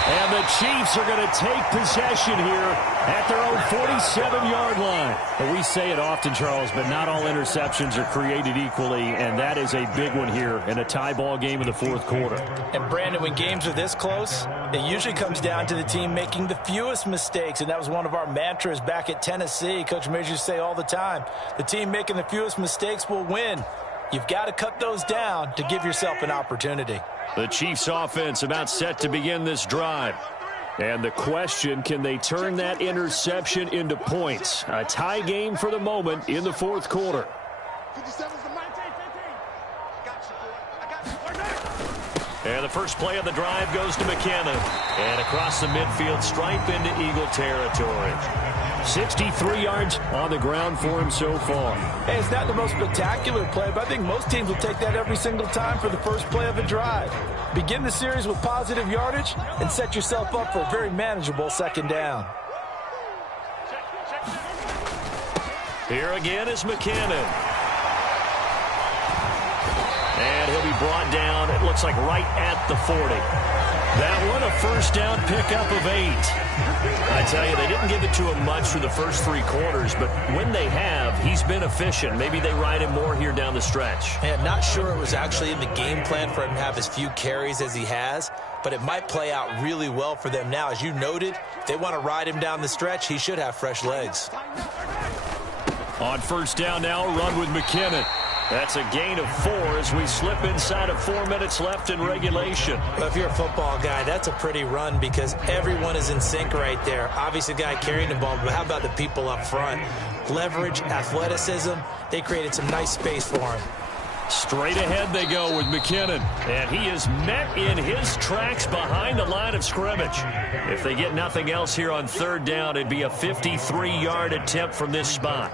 And the Chiefs are going to take possession here at their own 47-yard line. And we say it often, Charles, but not all interceptions are created equally, and that is a big one here in a tie ball game in the fourth quarter. And, Brandon, when games are this close, it usually comes down to the team making the fewest mistakes, and that was one of our mantras back at Tennessee. Coach Mears used to say all the time, the team making the fewest mistakes will win. You've got to cut those down to give yourself an opportunity. The Chiefs offense about set to begin this drive. And the question, can they turn that interception into points? A tie game for the moment in the fourth quarter. And the first play of the drive goes to McKinnon. And across the midfield stripe into Eagle territory. 63 yards on the ground for him so far. Hey, it's not the most spectacular play, but I think most teams will take that every single time for the first play of a drive. Begin the series with positive yardage and set yourself up for a very manageable second down. Here again is McKinnon. And he'll be brought down, it looks like right at the 40. That one, a first down pickup of 8. I tell you, they didn't give it to him much for the first 3 quarters, but when they have, he's been efficient. Maybe they ride him more here down the stretch. I'm not sure it was actually in the game plan for him to have as few carries as he has, but it might play out really well for them now. As you noted, if they want to ride him down the stretch, he should have fresh legs. On first down now, a run with McKinnon. That's a gain of 4 as we slip inside of 4 minutes left in regulation. Well, if you're a football guy, that's a pretty run because everyone is in sync right there. Obviously, the guy carrying the ball, but how about the people up front? Leverage, athleticism, they created some nice space for him. Straight ahead they go with McKinnon. And he is met in his tracks behind the line of scrimmage. If they get nothing else here on third down, it'd be a 53-yard attempt from this spot.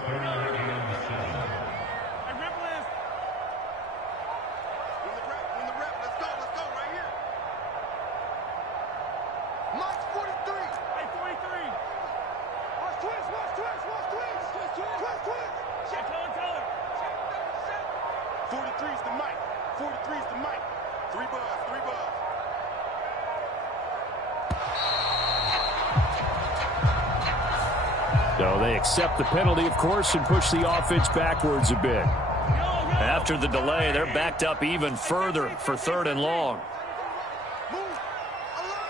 So they accept the penalty, of course, and push the offense backwards a bit. After the delay, they're backed up even further for third and long. Move. Alert.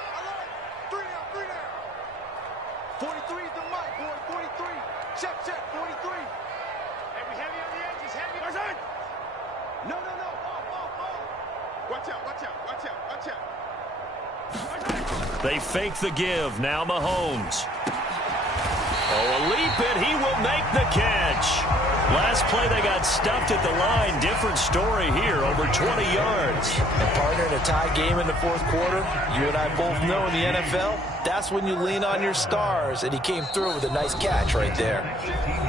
3 down. 43 is the mic, boy. 43. Check. 43. Heavy on the edges. Heavy. No. Off. Watch out. They fake the give. Now Mahomes. Oh, a leap it. He will make the catch. Last play, they got stuffed at the line. Different story here, over 20 yards. And partner, in a tie game in the fourth quarter, you and I both know in the NFL, that's when you lean on your stars, and he came through with a nice catch right there.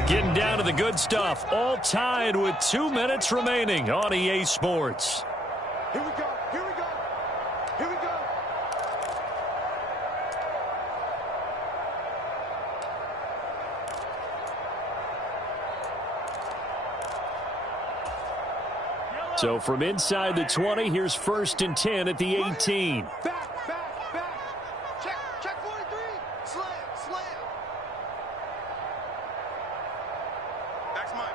Getting down to the good stuff. All tied with 2 minutes remaining on EA Sports. Here we go. So from inside the 20, here's 1st and 10 at the 18. Back. Check 43. Slam. Back's mine.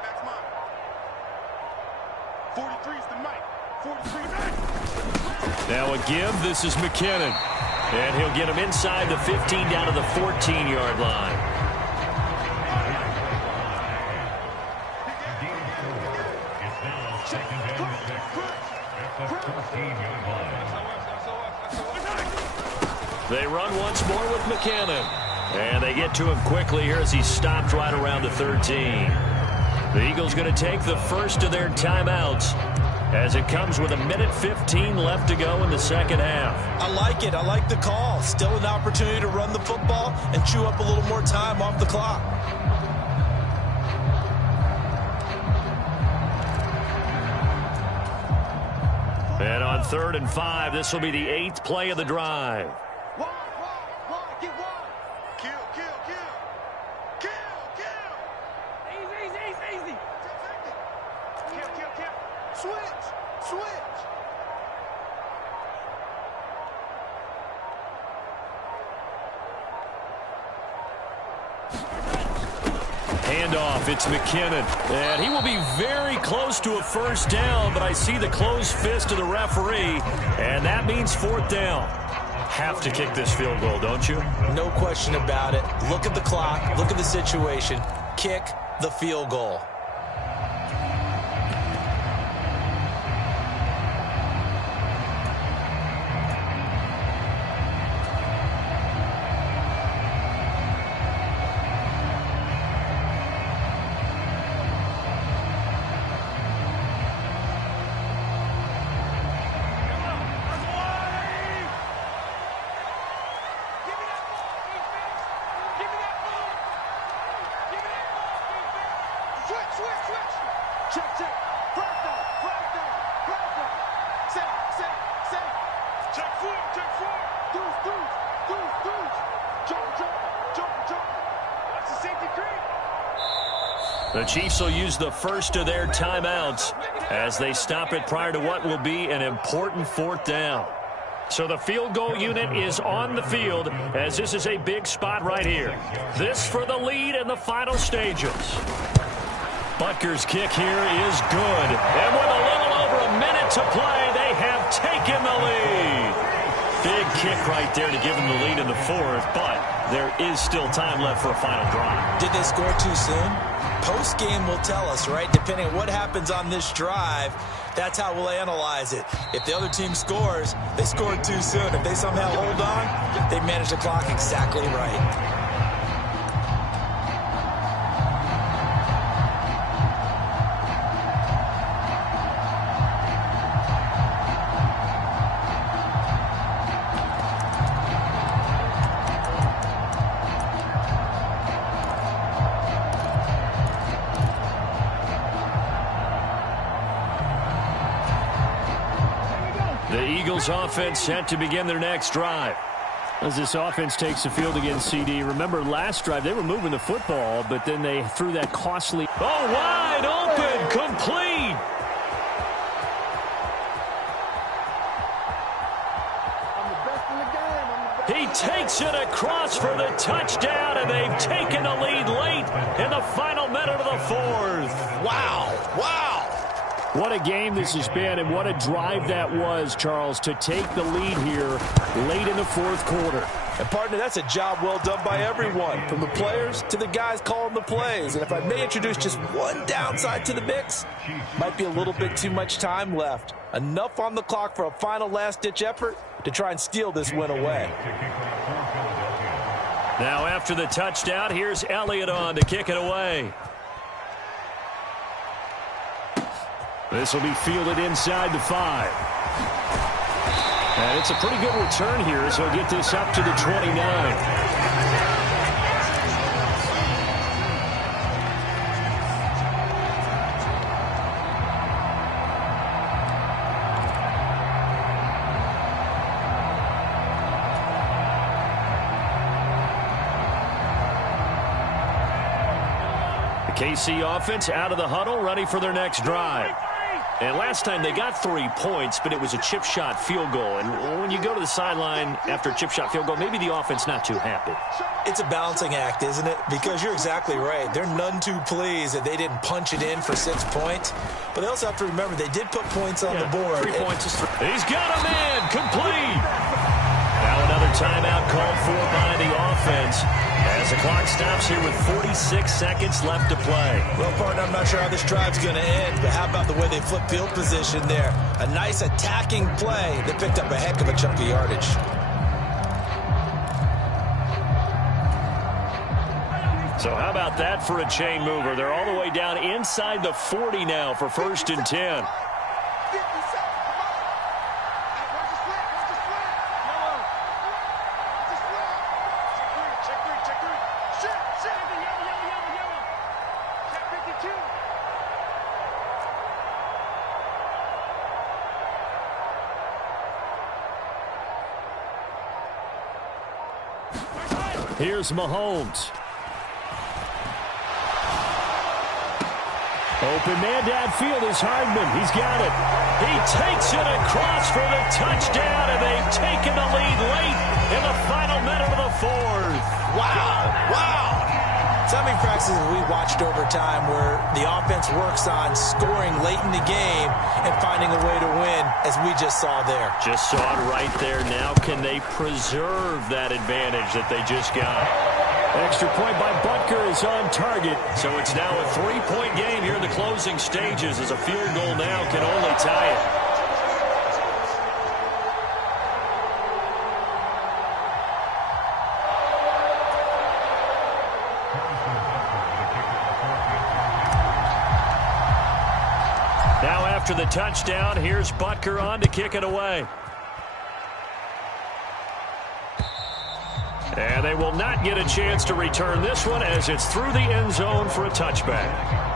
43's the mic. 43. Now a give. This is McKinnon. And he'll get him inside the 15 down to the 14-yard line. They run once more with McKinnon. And they get to him quickly here as he stopped right around the 13. The Eagles going to take the first of their timeouts as it comes with 1:15 left to go in the second half. I like it. I like the call. Still an opportunity to run the football and chew up a little more time off the clock. And on 3rd and 5, this will be the 8th play of the drive. Wide. Get wide. Kill. Easy. Kill. Switch. Handoff, it's McKinnon. And he will be very close to a first down, but I see the closed fist of the referee, and that means 4th down. Have to kick this field goal, don't you? No question about it. Look at the clock. Look at the situation. Kick the field goal. The Chiefs will use the first of their timeouts as they stop it prior to what will be an important 4th down. So the field goal unit is on the field as this is a big spot right here. This for the lead in the final stages. Butker's kick here is good. And with a little over a minute to play, they have taken the lead. Big kick right there to give them the lead in the 4th, but there is still time left for a final drive. Did they score too soon? Post-game will tell us, right? Depending on what happens on this drive, that's how we'll analyze it. If the other team scores, they scored too soon. If they somehow hold on, they manage the clock exactly right. Eagles offense set to begin their next drive. As this offense takes the field against CD, remember last drive they were moving the football, but then they threw that costly. Oh, wide open, complete. He takes it across for the touchdown, and they've taken the lead late in the final minute of the fourth. Wow. What a game this has been, and what a drive that was, Charles, to take the lead here late in the fourth quarter. And, partner, that's a job well done by everyone, from the players to the guys calling the plays. And if I may introduce just one downside to the mix, might be a little bit too much time left. Enough on the clock for a final last-ditch effort to try and steal this win away. Now, after the touchdown, here's Elliott on to kick it away. This will be fielded inside the 5. And it's a pretty good return here, so he'll get this up to the 29. KC offense out of the huddle, ready for their next drive. And last time they got 3 points, but it was a chip shot field goal. And when you go to the sideline after a chip shot field goal, maybe the offense not too happy. It's a balancing act, isn't it? Because you're exactly right. They're none too pleased that they didn't punch it in for 6 points. But they also have to remember they did put points on the board. 3 points is 3. He's got a man, complete. Now another timeout called for by the offense as the clock stops here with 46 seconds left to play. Well, partner, I'm not sure how this drive's going to end, but how about the way they flip field position there? A nice attacking play that picked up a heck of a chunk of yardage. So how about that for a chain mover? They're all the way down inside the 40 now for 1st and 10. Here's Mahomes. Open man downfield is Hardman. He's got it. He takes it across for the touchdown, and they've taken the lead late in the final minute of the fourth. Wow. So many practices we watched over time where the offense works on scoring late in the game and finding a way to win, as we just saw there. Just saw it right there. Now can they preserve that advantage that they just got? Extra point by Butker is on target. So it's now a 3-point game here in the closing stages, as a field goal now can only tie it. Now after the touchdown, here's Butker on to kick it away. And they will not get a chance to return this one, as it's through the end zone for a touchback.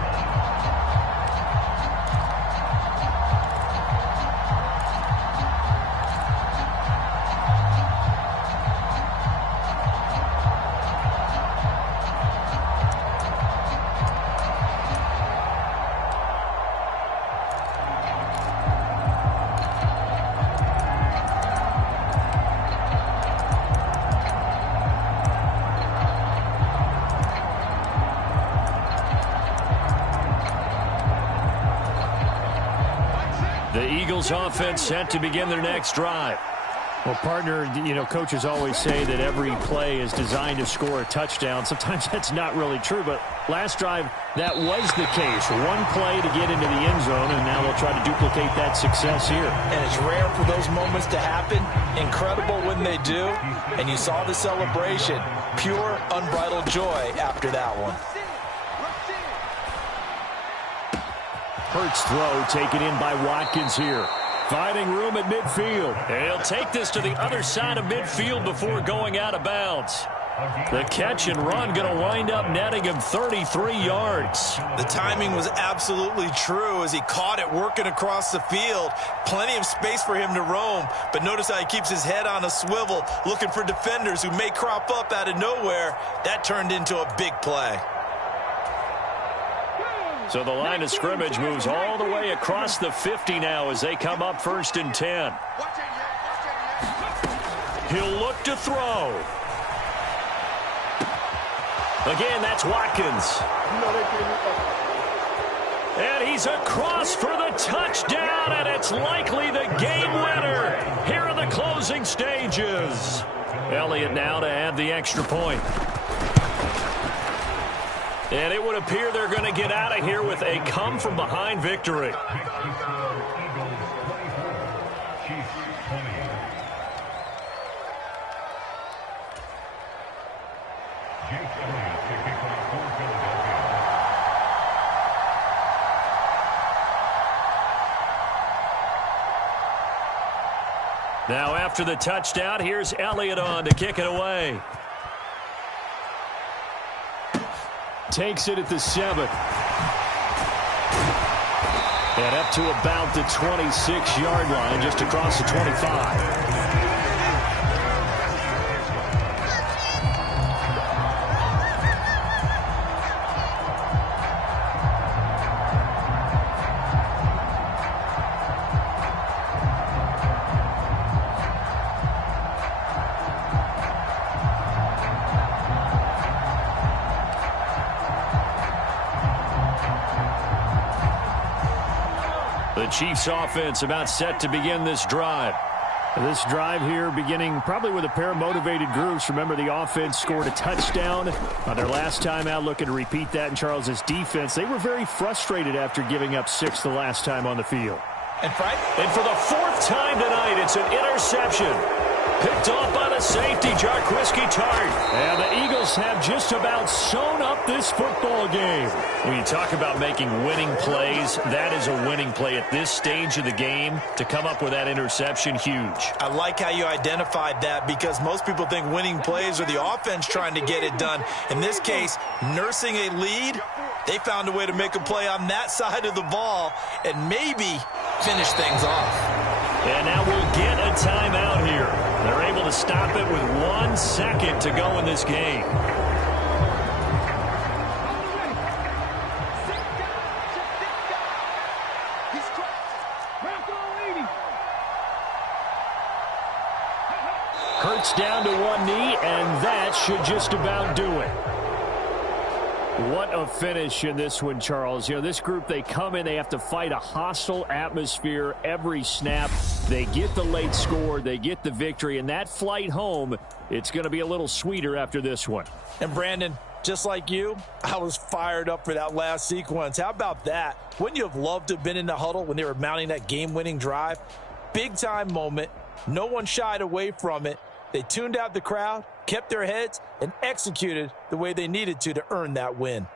Offense set to begin their next drive. Well, partner, coaches always say that every play is designed to score a touchdown. Sometimes that's not really true, but last drive, that was the case. One play to get into the end zone, and now they'll try to duplicate that success here. And it's rare for those moments to happen. Incredible when they do. And you saw the celebration. Pure, unbridled joy after that one. Hurts throw taken in by Watkins here. Finding room at midfield. And he'll take this to the other side of midfield before going out of bounds. The catch and run going to wind up netting him 33 yards. The timing was absolutely true as he caught it working across the field. Plenty of space for him to roam, but notice how he keeps his head on a swivel, looking for defenders who may crop up out of nowhere. That turned into a big play. So the line of scrimmage moves all the way across the 50 now as they come up 1st and 10. He'll look to throw. Again, that's Watkins. And he's across for the touchdown, and it's likely the game winner here in the closing stages. Elliott now to add the extra point. And it would appear they're going to get out of here with a come-from-behind victory. Now after the touchdown, here's Elliott on to kick it away. Takes it at the 7. And up to about the 26-yard line, just across the 25. The Chiefs offense about set to begin this drive. This drive here beginning probably with a pair of motivated groups. Remember, the offense scored a touchdown on their last time out, looking to repeat that in Charles's defense. They were very frustrated after giving up 6 the last time on the field. And for the 4th time tonight, it's an interception. Picked off by the safety, Jarquiski Tart. And the Eagles have just about sewn up this football game. When you talk about making winning plays, that is a winning play at this stage of the game. To come up with that interception, huge. I like how you identified that, because most people think winning plays are the offense trying to get it done. In this case, nursing a lead, they found a way to make a play on that side of the ball and maybe finish things off. And now we'll get a timeout here. They're able to stop it with 1 second to go in this game. Hurts down to one knee, and that should just about do it. What a finish in this one, Charles. You know, this group, they come in, they have to fight a hostile atmosphere every snap. They get the late score, they get the victory, and that flight home, it's going to be a little sweeter after this one. And Brandon, just like you, I was fired up for that last sequence. How about that? Wouldn't you have loved to have been in the huddle when they were mounting that game-winning drive? Big-time moment. No one shied away from it. They tuned out the crowd, kept their heads, and executed the way they needed to earn that win.